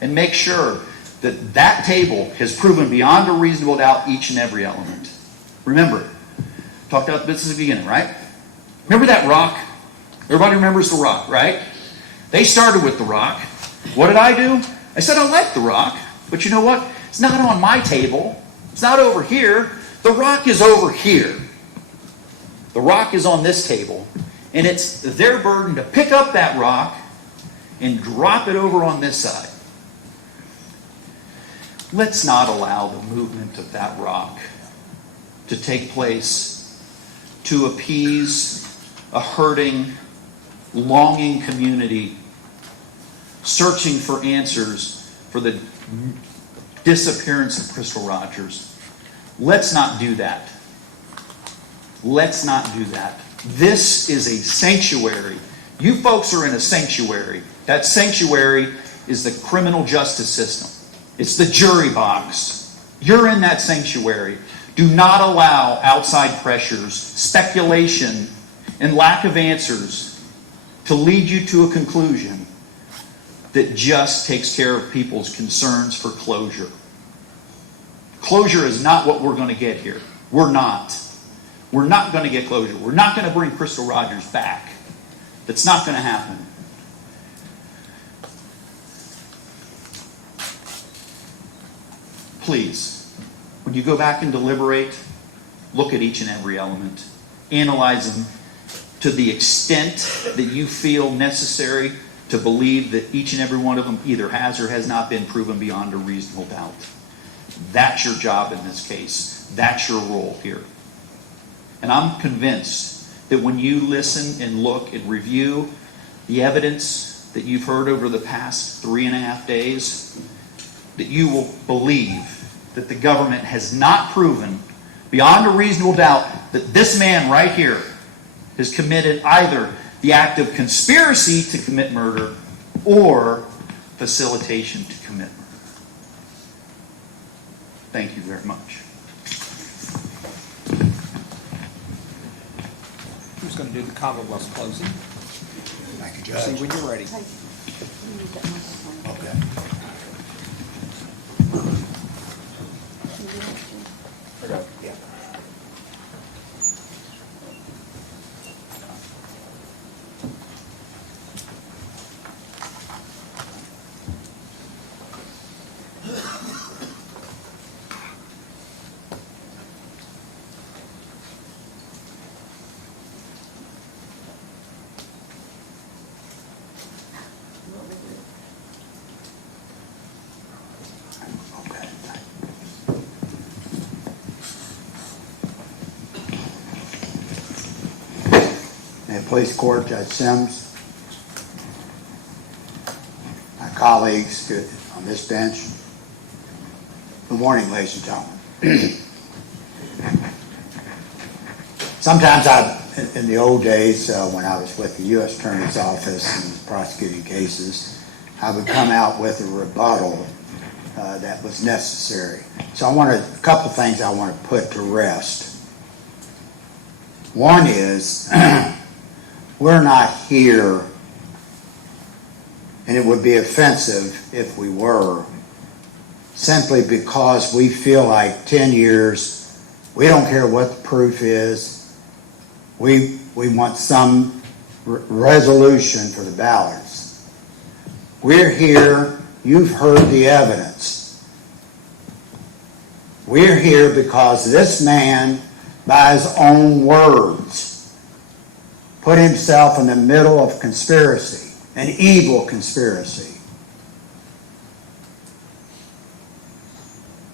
and make sure that that table has proven beyond a reasonable doubt each and every element. Remember, talked about this at the beginning, right? Remember that rock? Everybody remembers the rock, right? They started with the rock. What did I do? I said, I like the rock, but you know what? It's not on my table. It's not over here. The rock is over here. The rock is on this table, and it's their burden to pick up that rock and drop it over on this side. Let's not allow the movement of that rock to take place to appease a hurting, longing community searching for answers for the disappearance of Crystal Rogers. Let's not do that. Let's not do that. This is a sanctuary. You folks are in a sanctuary. That sanctuary is the criminal justice system. It's the jury box. You're in that sanctuary. Do not allow outside pressures, speculation, and lack of answers to lead you to a conclusion that just takes care of people's concerns for closure. Closure is not what we're going to get here. We're not. We're not going to get closure. We're not going to bring Crystal Rogers back. That's not going to happen. Please, when you go back and deliberate, look at each and every element. Analyze them to the extent that you feel necessary to believe that each and every one of them either has or has not been proven beyond a reasonable doubt. That's your job in this case. That's your role here. And I'm convinced that when you listen and look and review the evidence that you've heard over the past 3.5 days, that you will believe that the government has not proven beyond a reasonable doubt that this man right here has committed either the act of conspiracy to commit murder or facilitation to commit murder. Thank you very much. Who's going to do the Commonwealth's closing? Thank you, See Judge. when you're ready. Okay. Yeah. Okay. And Police Court, Judge Sims, my colleagues on this bench. Good morning, ladies and gentlemen. Sometimes in the old days, when I was with the U.S. Attorney's Office and prosecuting cases, I would come out with a rebuttal that was necessary. So a couple things I want to put to rest. One is, we're not here, and it would be offensive if we were, simply because we feel like 10 years, we don't care what the proof is, we want some resolution for the ballots. We're here, you've heard the evidence. We're here because this man, by his own words, put himself in the middle of conspiracy, an evil conspiracy.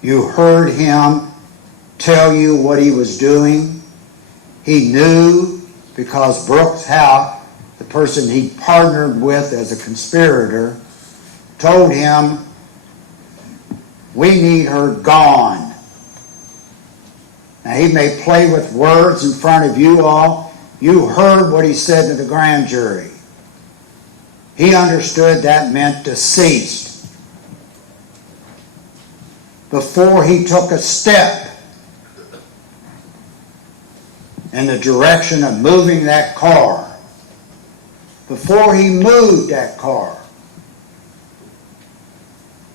You heard him tell you what he was doing. He knew because Brooks Howe, the person he partnered with as a conspirator, told him, we need her gone. Now he may play with words in front of you all. You heard what he said to the grand jury. He understood that meant deceased. Before he took a step in the direction of moving that car, before he moved that car,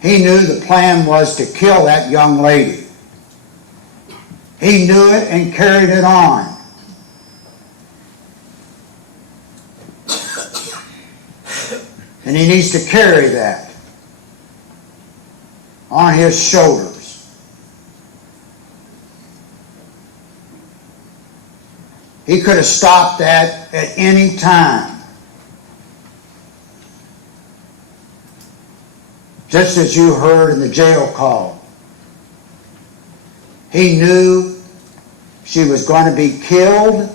he knew the plan was to kill that young lady. He knew it and carried it on. And he needs to carry that on his shoulders. He could have stopped that at any time. Just as you heard in the jail call. He knew she was going to be killed.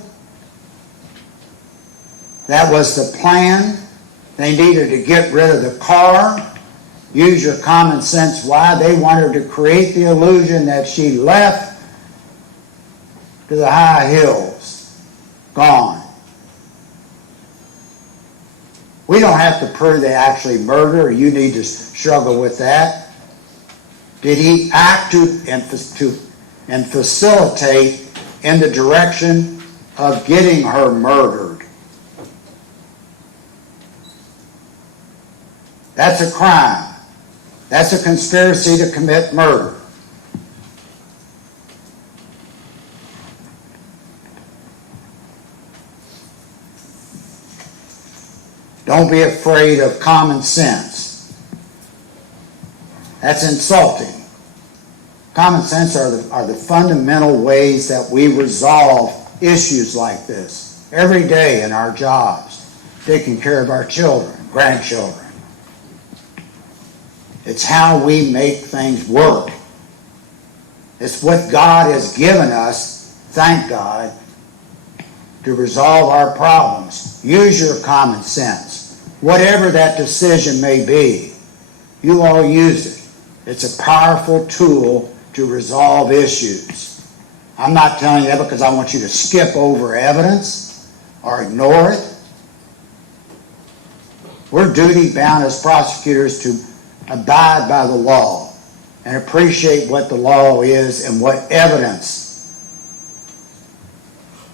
That was the plan. They needed to get rid of the car. Use your common sense why. They wanted to create the illusion that she left to the high hills. Gone. We don't have to prove they actually murdered her. You need to struggle with that. Did he act to and facilitate in the direction of getting her murdered? That's a crime. That's a conspiracy to commit murder. Don't be afraid of common sense. That's insulting. Common sense are the fundamental ways that we resolve issues like this every day in our jobs, taking care of our children, grandchildren. It's how we make things work. It's what God has given us, thank God, to resolve our problems. Use your common sense. Whatever that decision may be, you all use it. It's a powerful tool to resolve issues. I'm not telling you that because I want you to skip over evidence or ignore it. We're duty-bound as prosecutors to abide by the law and appreciate what the law is and what evidence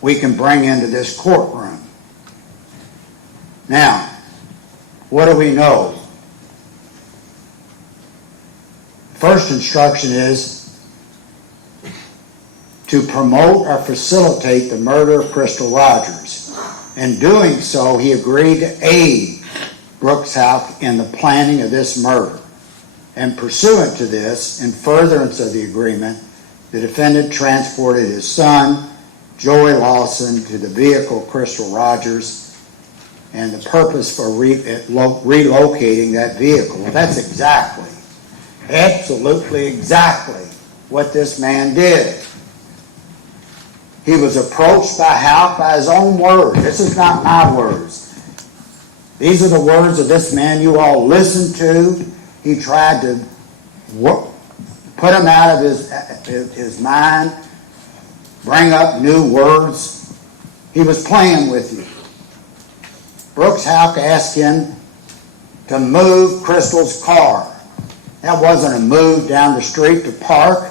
we can bring into this courtroom. Now, what do we know? First instruction is to promote or facilitate the murder of Crystal Rogers. In doing so, he agreed to aid Brooks Houck in the planning of this murder. And pursuant to this, in furtherance of the agreement, the defendant transported his son, Joey Lawson, to the vehicle Crystal Rogers, and the purpose for relocating that vehicle. Well, that's exactly, absolutely exactly what this man did. He was approached by Houck by his own words. This is not my words. These are the words of this man you all listened to. He tried to put him out of his mind, bring up new words. He was playing with you. Brooks Houck asked him to move Crystal's car. That wasn't a move down the street to park.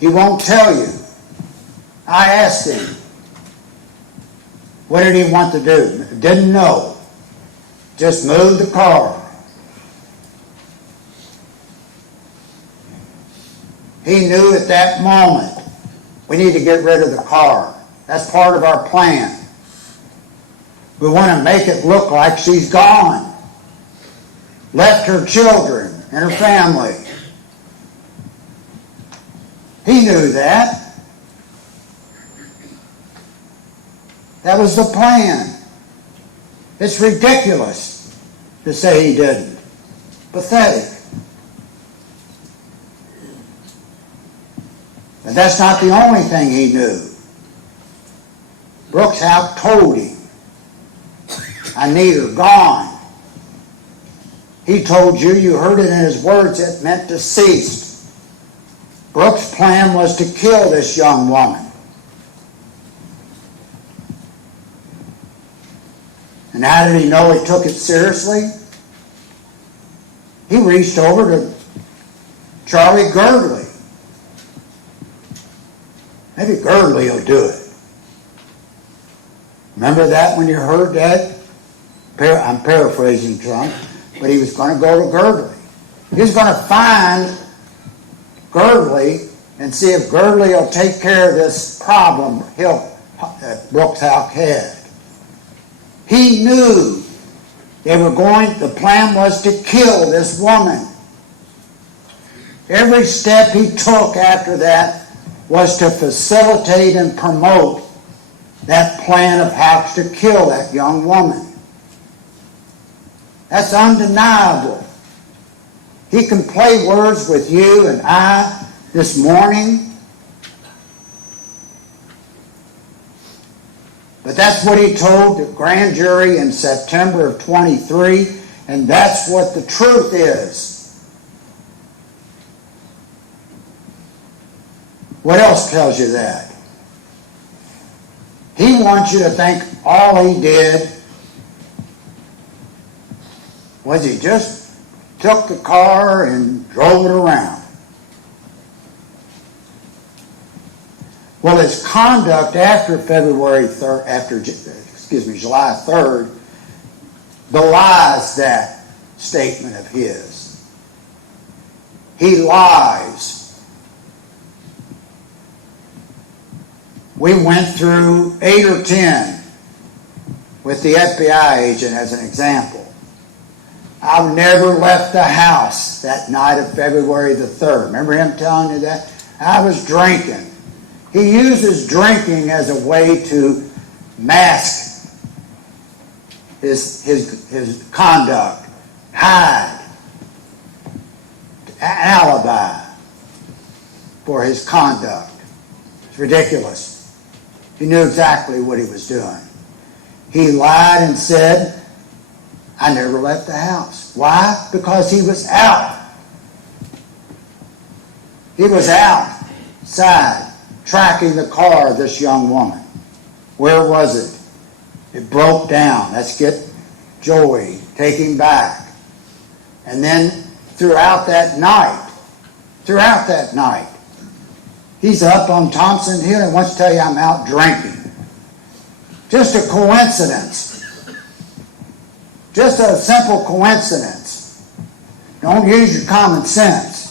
He won't tell you. I asked him, what did he want to do? Didn't know. Just move the car. He knew at that moment, we need to get rid of the car. That's part of our plan. We want to make it look like she's gone. Left her children and her family. He knew that. That was the plan. It's ridiculous to say he didn't. Pathetic. But that's not the only thing he knew. Brooks Houck told him, I need her gone. He told you, you heard it in his words, it meant deceased. Brooks' plan was to kill this young woman. And how did he know he took it seriously? He reached over to Charlie Girdley. Maybe Girdley will do it. Remember that when you heard that? I'm paraphrasing Trump, but he was going to go to Girdley. He was going to find Girdley and see if Girdley will take care of this problem that Brooks Houck had. He knew the plan was to kill this woman. Every step he took after that was to facilitate and promote that plan of Houck's to kill that young woman. That's undeniable. He can play words with you and I this morning, but that's what he told the grand jury in September of 23, and that's what the truth is. What else tells you that? He wants you to think all he did was he just took the car and drove it around. Well, his conduct after July 3rd, belies that statement of his. He lies. We went through 8 or 10 with the FBI agent as an example. I never left the house that night of February the 3rd. Remember him telling you that? I was drinking. He uses drinking as a way to mask his conduct, hide, an alibi for his conduct. It's ridiculous. He knew exactly what he was doing. He lied and said, I never left the house. Why? Because he was out. He was outside tracking the car of this young woman. Where was it? It broke down. Let's get Joey, take him back. And then throughout that night, he's up on Thompson Hill and wants to tell you I'm out drinking. Just a coincidence. Just a simple coincidence. Don't use your common sense.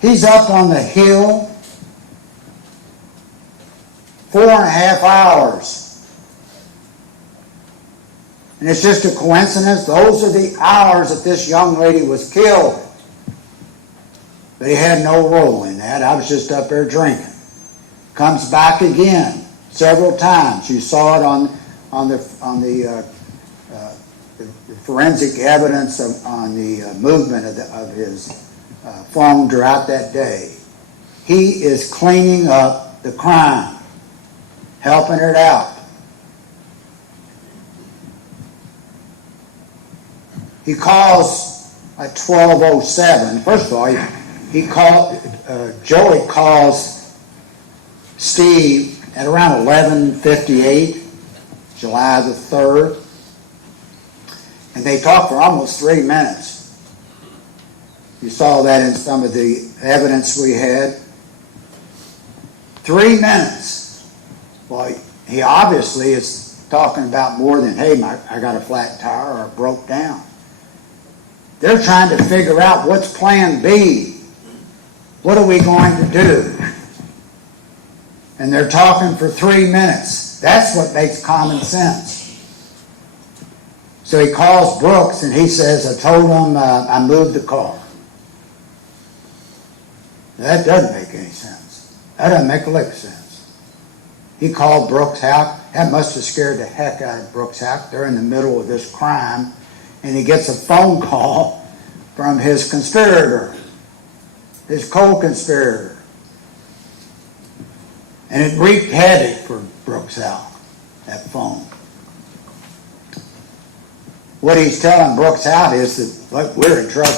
He's up on the hill 4.5 hours. And it's just a coincidence. Those are the hours that this young lady was killed. But he had no role in that. I was just up there drinking. Comes back again several times. You saw it on the forensic evidence on the movement of his phone throughout that day. He is cleaning up the crime, helping it out. He calls at 12:07. First of all, Joey calls Steve at around 11:58, July the 3rd, and they talked for almost 3 minutes. You saw that in some of the evidence we had. 3 minutes. Well, he obviously is talking about more than, hey, I got a flat tire or it broke down. They're trying to figure out what's plan B. What are we going to do? And they're talking for 3 minutes. That's what makes common sense. So he calls Brooks and he says, I told him I moved the car. That doesn't make any sense. That doesn't make a lick of sense. He called Brooks Houck. That must have scared the heck out of Brooks Houck. They're in the middle of this crime. And he gets a phone call from his conspirator, his co-conspirator. And it wreaked havoc for Brooks Houck, that phone. What he's telling Brooks Houck is that, look, we're in trouble.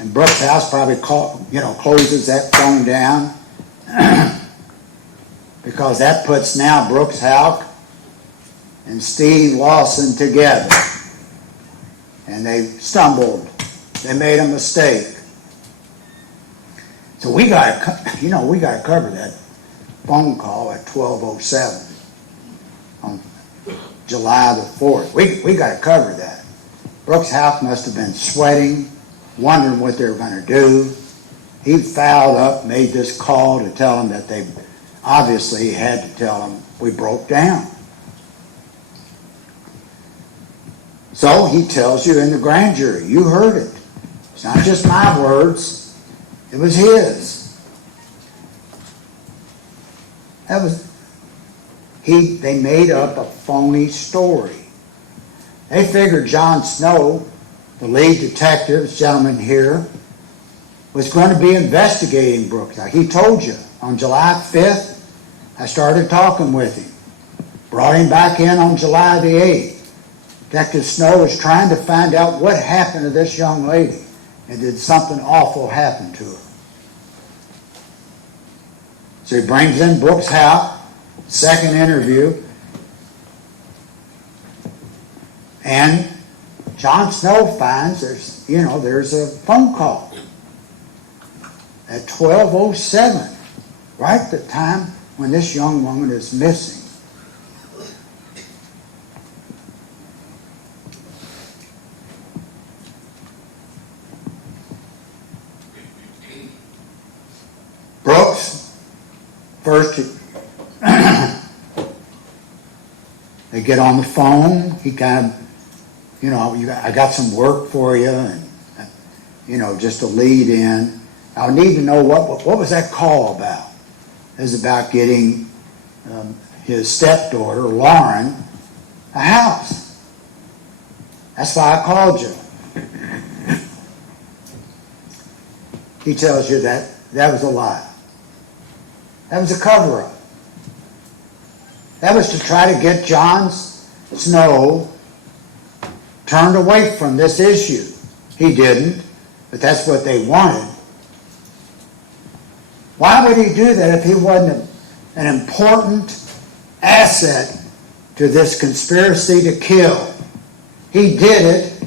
And Brooks House probably closes that phone down. because that puts now Brooks Houck and Steve Lawson together. And they stumbled. They made a mistake. So we got to cover that phone call at 12:07 on July the 4th. We got to cover that. Brooks Houck must have been sweating, wondering what they were going to do. He fouled up, made this call to tell them that they obviously had to tell them we broke down. So he tells you in the grand jury, you heard it. It's not just my words, it was his. They made up a phony story. They figured John Snow, the lead detective, this gentleman here, was going to be investigating Brooks. Now, he told you on July 5th, I started talking with him. Brought him back in on July the 8th. Detective Snow was trying to find out what happened to this young lady, and did something awful happen to her. So he brings in Brooks Houck, second interview, and John Snow finds there's a phone call at 12:07, right at the time when this young woman is missing. Brooks, first they get on the phone. He kind of, I got some work for you, and just to lead in. I need to know what was that call about? It was about getting his stepdaughter, Lauren, a house. That's why I called you. He tells you that was a lie. That was a cover-up. That was to try to get John Snow turned away from this issue. He didn't, but that's what they wanted. Why would he do that if he wasn't an important asset to this conspiracy to kill? He did it,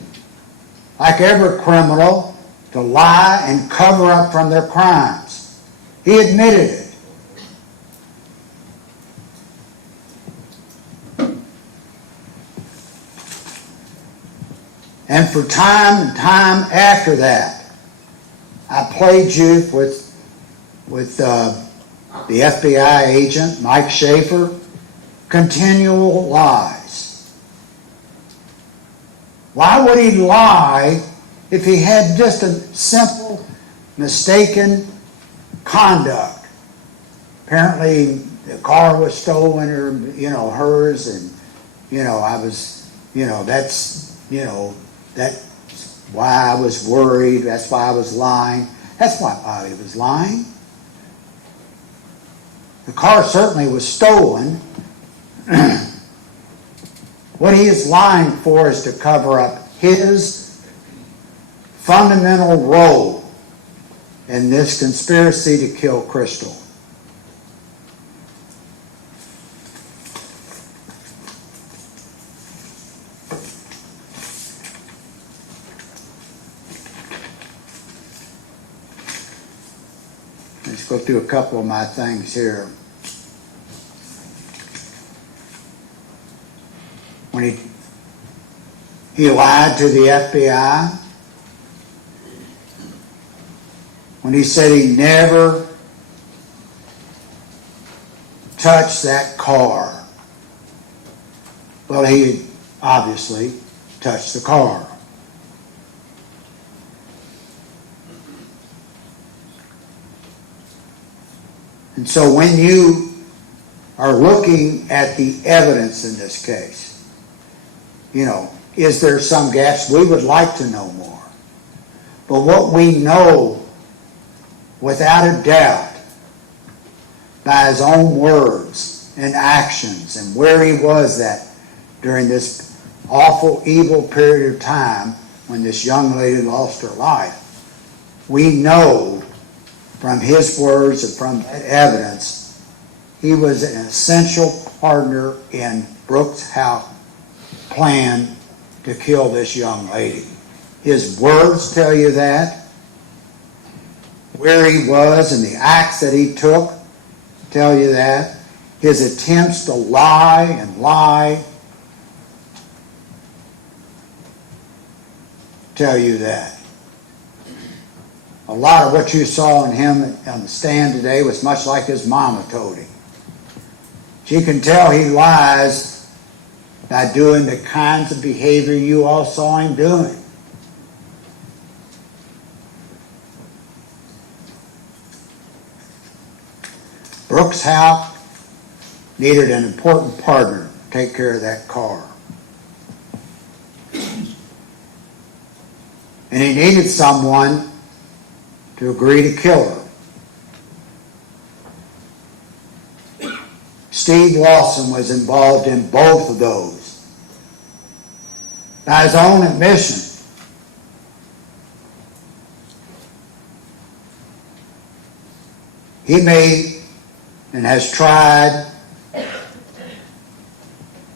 like every criminal, to lie and cover up from their crimes. He admitted it. And for time and time after that, I played you with the FBI agent, Mike Schaefer, continual lies. Why would he lie if he had just a simple, mistaken conduct? Apparently, the car was stolen, or hers, and that's why I was worried. That's why I was lying. That's not why he was lying. The car certainly was stolen. What he is lying for is to cover up his fundamental role in this conspiracy to kill Crystal. Let's go through a couple of my things here. When he lied to the FBI, when he said he never touched that car. Well, he obviously touched the car. And so when you are looking at the evidence in this case, is there some gaps? We would like to know more. But what we know, without a doubt, by his own words and actions and where he was at during this awful, evil period of time when this young lady lost her life, we know from his words and from that evidence he was an essential partner in Brooks' House plan to kill this young lady. His words tell you that. Where he was and the acts that he took tell you that. His attempts to lie and lie tell you that. A lot of what you saw in him on the stand today was much like his mama told him. She can tell he lies by doing the kinds of behavior you all saw him doing. Brooks House needed an important partner to take care of that car. And he needed someone to agree to kill her. Steve Lawson was involved in both of those. By his own admission, he made and has tried, and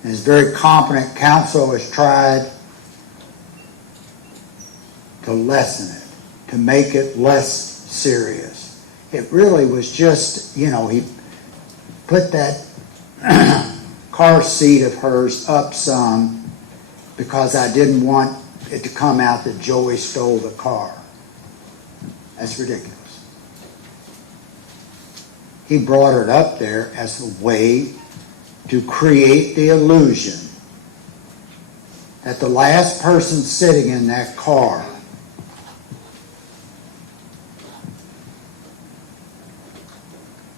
his very competent counsel has tried to lessen it, to make it less serious. It really was just, he put that car seat of hers up some because I didn't want it to come out that Joey stole the car. That's ridiculous. He brought it up there as a way to create the illusion that the last person sitting in that car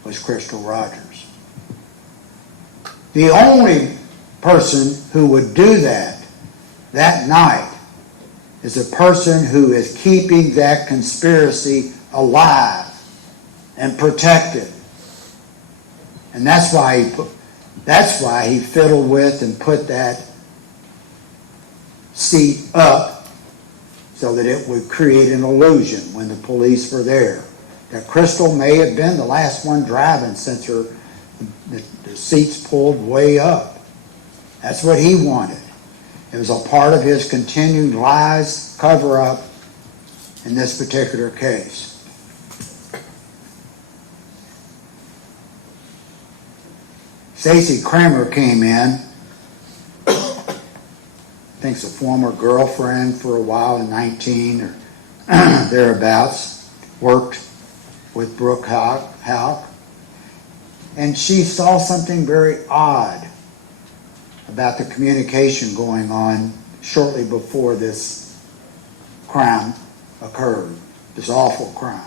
was Crystal Rogers. The only person who would do that night is a person who is keeping that conspiracy alive and protected. And that's why he fiddled with and put that seat up so that it would create an illusion when the police were there that Crystal may have been the last one driving since the seats pulled way up. That's what he wanted. It was a part of his continued lies cover-up in this particular case. Stacy Kramer came in, I think's a former girlfriend for a while in 19 or thereabouts, worked with Brooke Houck, and she saw something very odd about the communication going on shortly before this crime occurred, this awful crime.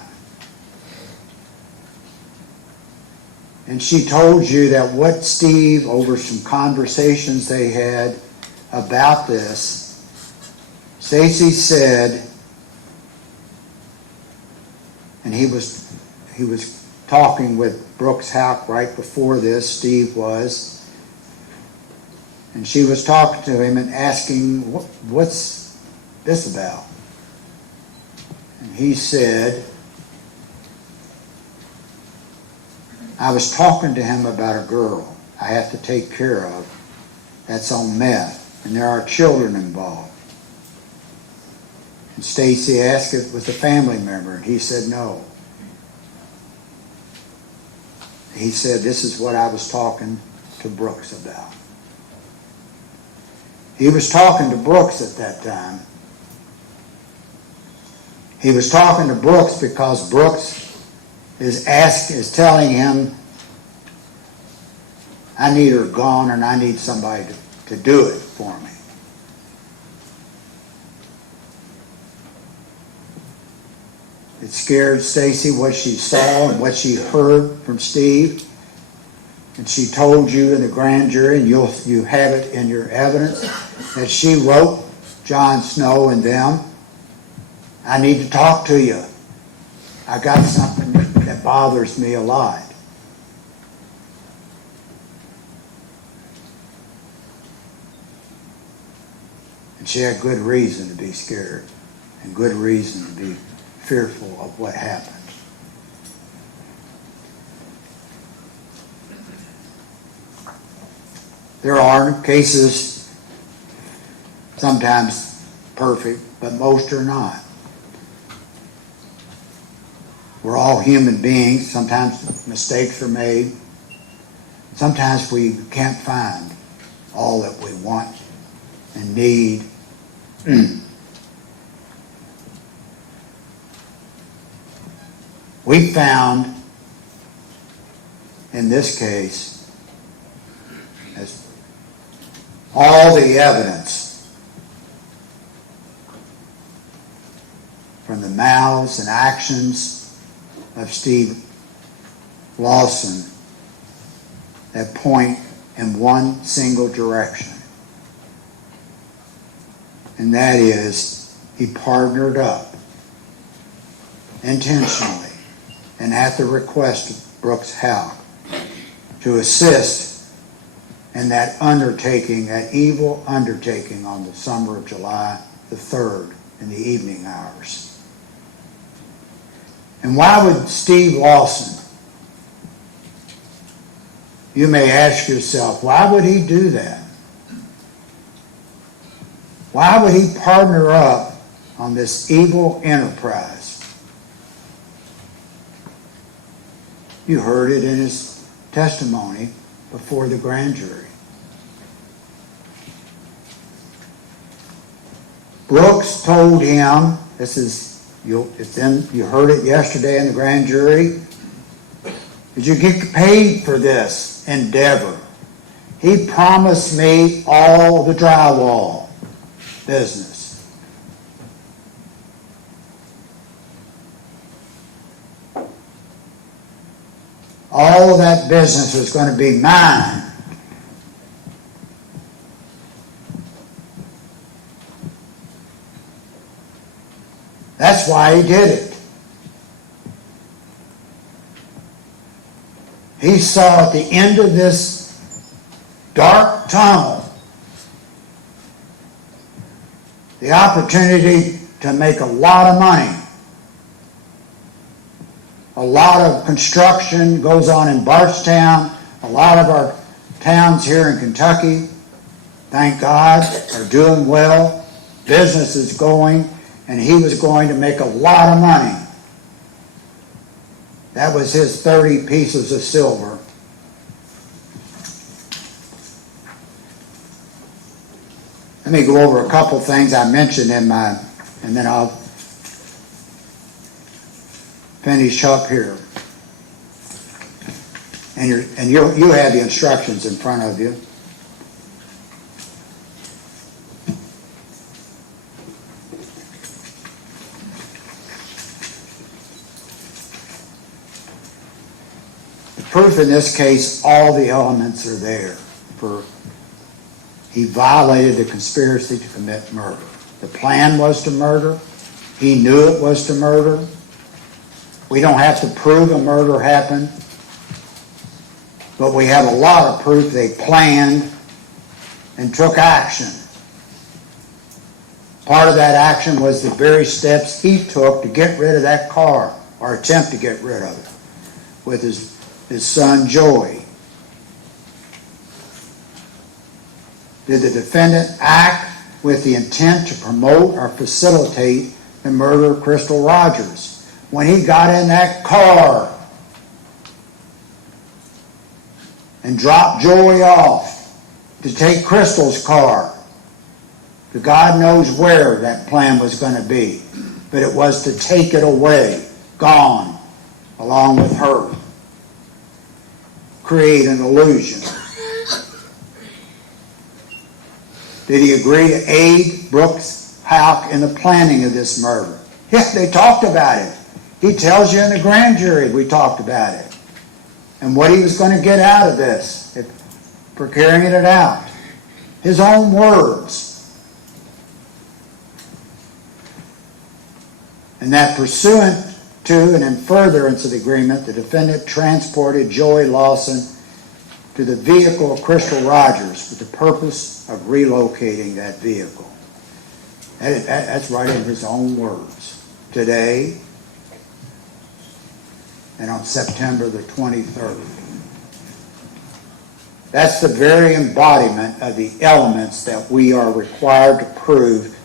And she told you that what Steve, over some conversations they had about this, Stacy said, and he was talking with Brooks Houck right before this, Steve was, and she was talking to him and asking, what's this about? And he said, I was talking to him about a girl I have to take care of that's on meth, and there are children involved. And Stacy asked if it was a family member, and he said no. He said, this is what I was talking to Brooks about. He was talking to Brooks at that time. He was talking to Brooks because Brooks is telling him, I need her gone and I need somebody to do it for me. It scared Stacy what she saw and what she heard from Steve. And she told you in the grand jury, and you have it in your evidence, that she wrote John Snow and them, I need to talk to you. I got something that bothers me a lot. And she had good reason to be scared and good reason to be fearful of what happened. There are cases, sometimes perfect, but most are not. We're all human beings. Sometimes mistakes are made. Sometimes we can't find all that we want and need. We found, in this case, as all the evidence from the mouths and actions of Steve Lawson that point in one single direction. And that is, he partnered up intentionally and at the request of Brooks Houck to assist in that undertaking, that evil undertaking on the summer of July the 3rd in the evening hours. And why would Steve Lawson, you may ask yourself, why would he do that? Why would he partner up on this evil enterprise? You heard it in his testimony before the grand jury. Brooks told him, you heard it yesterday in the grand jury, did you get paid for this endeavor? He promised me all the drywall business. All of that business was going to be mine. That's why he did it. He saw at the end of this dark tunnel the opportunity to make a lot of money. A lot of construction goes on in Bardstown. A lot of our towns here in Kentucky, thank God, are doing well. Business is going, and he was going to make a lot of money. That was his 30 pieces of silver. Let me go over a couple things I mentioned and then I'll finish up here. And you have the instructions in front of you. The proof in this case, all the elements are there. For he violated the conspiracy to commit murder. The plan was to murder. He knew it was to murder. We don't have to prove a murder happened, but we have a lot of proof they planned and took action. Part of that action was the very steps he took to get rid of that car, or attempt to get rid of it, with his son Joey. Did the defendant act with the intent to promote or facilitate the murder of Crystal Rogers? When he got in that car and dropped Joey off to take Crystal's car, to God knows where that plan was going to be, but it was to take it away, gone, along with her. Create an illusion. Did he agree to aid Brooks Houck in the planning of this murder? Yeah, they talked about it. He tells you in the grand jury we talked about it. And what he was going to get out of this for carrying it out. His own words. And that pursuant to and in furtherance of the agreement, the defendant transported Joey Lawson to the vehicle of Crystal Rogers with the purpose of relocating that vehicle. That's right in his own words. Today, and on September the 23rd. That's the very embodiment of the elements that we are required to prove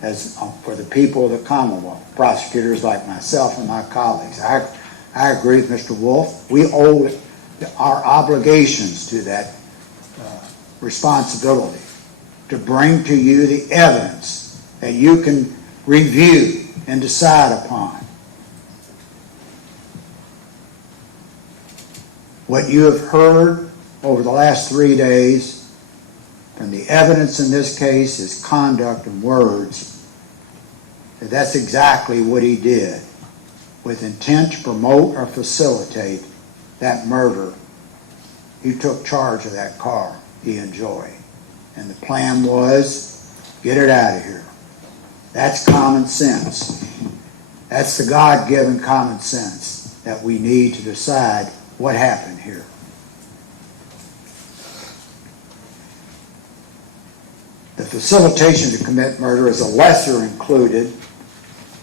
as for the people of the Commonwealth, prosecutors like myself and my colleagues. I agree with Mr. Wolf. We owe our obligations to that responsibility to bring to you the evidence that you can review and decide upon. What you have heard over the last 3 days from the evidence in this case is conduct and words. That's exactly what he did with intent to promote or facilitate that murder. He took charge of that car he enjoyed. And the plan was, get it out of here. That's common sense. That's the God-given common sense that we need to decide what happened here. The facilitation to commit murder is a lesser included,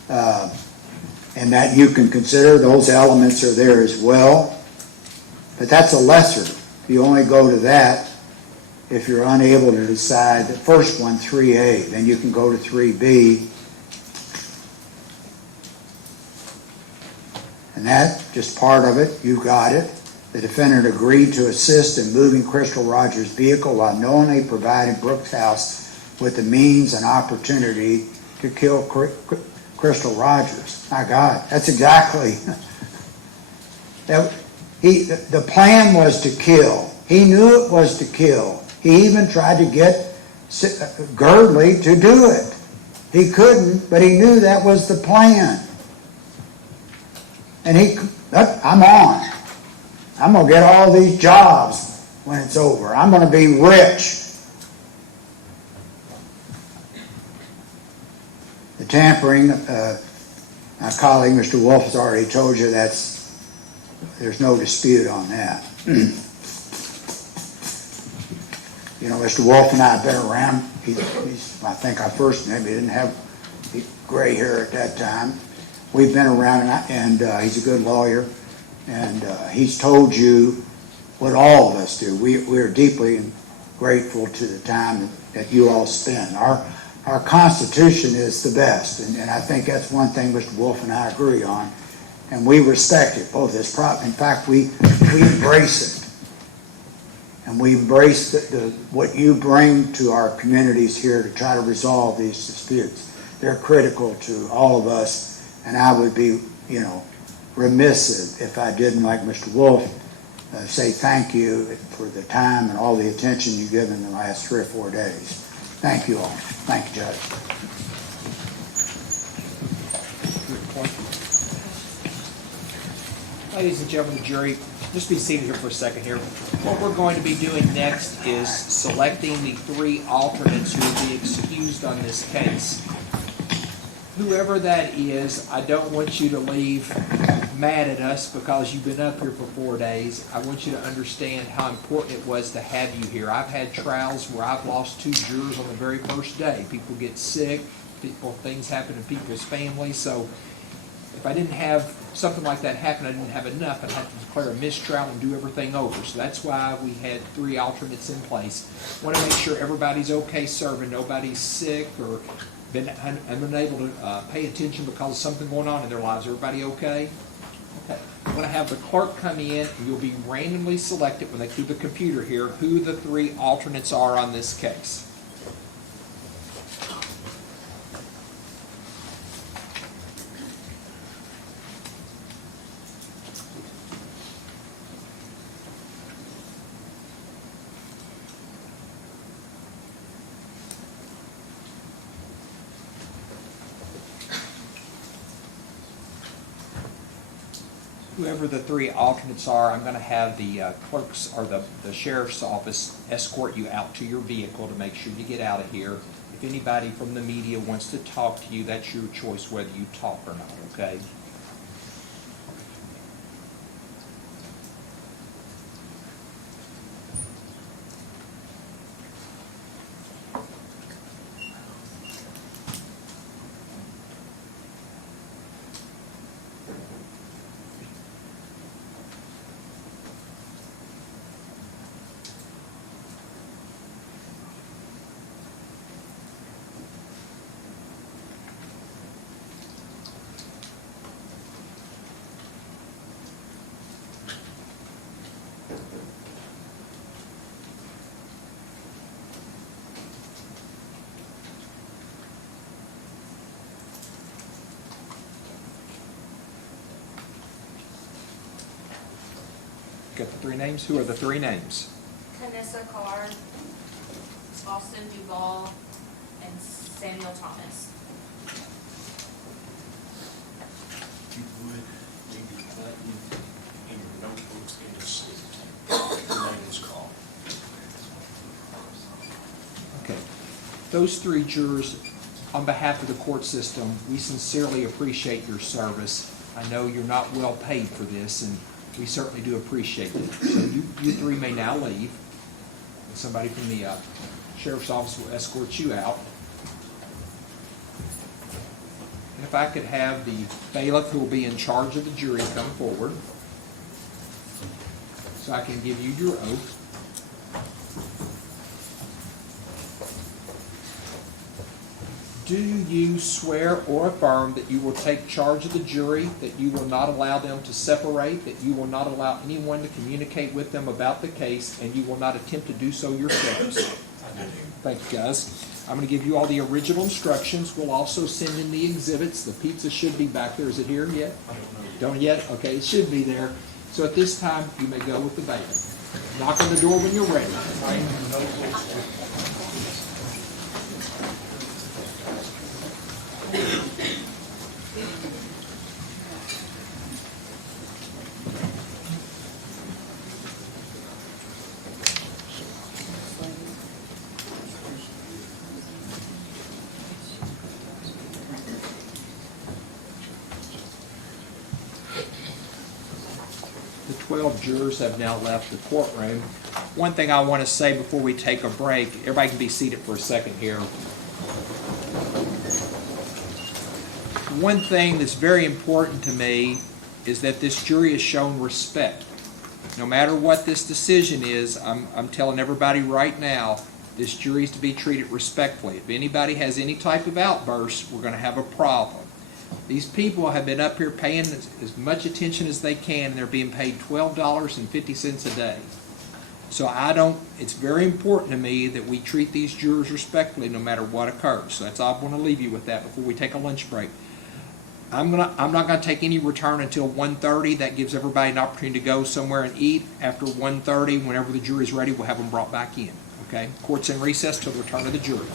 and that you can consider those elements are there as well. But that's a lesser. You only go to that if you're unable to decide the first one, 3A. Then you can go to 3B. And that, just part of it, you got it. The defendant agreed to assist in moving Crystal Rogers' vehicle while knowingly providing Brooks House with the means and opportunity to kill Crystal Rogers. My God, that's exactly... the plan was to kill. He knew it was to kill. He even tried to get Girdley to do it. He couldn't, but he knew that was the plan. And I'm on. I'm going to get all these jobs when it's over. I'm going to be rich. The tampering, my colleague Mr. Wolf has already told you there's no dispute on that. You know, Mr. Wolf and I have been around. I think I first maybe didn't have gray hair at that time. We've been around, and he's a good lawyer, and he's told you what all of us do. We're deeply grateful to the time that you all spend. Our Constitution is the best, and I think that's one thing Mr. Wolf and I agree on, and we respect it, both as in fact, we embrace it. And we embrace what you bring to our communities here to try to resolve these disputes. They're critical to all of us, and I would be, remiss if I didn't, like Mr. Wolf, say thank you for the time and all the attention you've given the last 3 or 4 days. Thank you all. Thank you, Judge. Ladies and gentlemen of the jury, just be seated here for a second here. What we're going to be doing next is selecting the 3 alternates who will be excused on this case. Whoever that is, I don't want you to leave mad at us because you've been up here for 4 days. I want you to understand how important it was to have you here. I've had trials where I've lost 2 jurors on the very first day. People get sick, things happen in people's families, so if I didn't have something like that happen, I didn't have enough, I'd have to declare a mistrial and do everything over. So that's why we had 3 alternates in place. I want to make sure everybody's okay serving, nobody's sick or been unable to pay attention because of something going on in their lives. Everybody okay? Okay. I'm going to have the clerk come in, and you'll be randomly selected when they through the computer here who the 3 alternates are on this case. Whoever the 3 alternates are, I'm going to have the clerks or the sheriff's office escort you out to your vehicle to make sure you get out of here. If anybody from the media wants to talk to you, that's your choice whether you talk or not, okay? Got the three names? Who are the three names? Kanissa Carr, Lawson Duval, and Samuel Thomas. You would need to button in your notebooks in the seat. The name is called. Okay. Those three jurors, on behalf of the court system, we sincerely appreciate your service. I know you're not well paid for this, and we certainly do appreciate it. So you three may now leave. Somebody from the sheriff's office will escort you out. And if I could have the bailiff who will be in charge of the jury come forward, so I can give you your oath. Do you swear or affirm that you will take charge of the jury, that you will not allow them to separate, that you will not allow anyone to communicate with them about the case, and you will not attempt to do so yourselves? Thank you, guys. I'm going to give you all the original instructions. We'll also send in the exhibits. The pizza should be back there. Is it here yet? Don't yet? Okay, it should be there. So at this time, you may go with the bailiff. Knock on the door when you're ready. The 12 jurors have now left the courtroom. One thing I want to say before we take a break, everybody can be seated for a second here. One thing that's very important to me is that this jury is shown respect. No matter what this decision is, I'm telling everybody right now, this jury is to be treated respectfully. If anybody has any type of outburst, we're going to have a problem. These people have been up here paying as much attention as they can, and they're being paid $12.50 a day. So it's very important to me that we treat these jurors respectfully no matter what occurs. So that's all I want to leave you with that before we take a lunch break. I'm not going to take any return until 1:30. That gives everybody an opportunity to go somewhere and eat. After 1:30, whenever the jury's ready, we'll have them brought back in. Okay? Court's in recess till the return of the jury.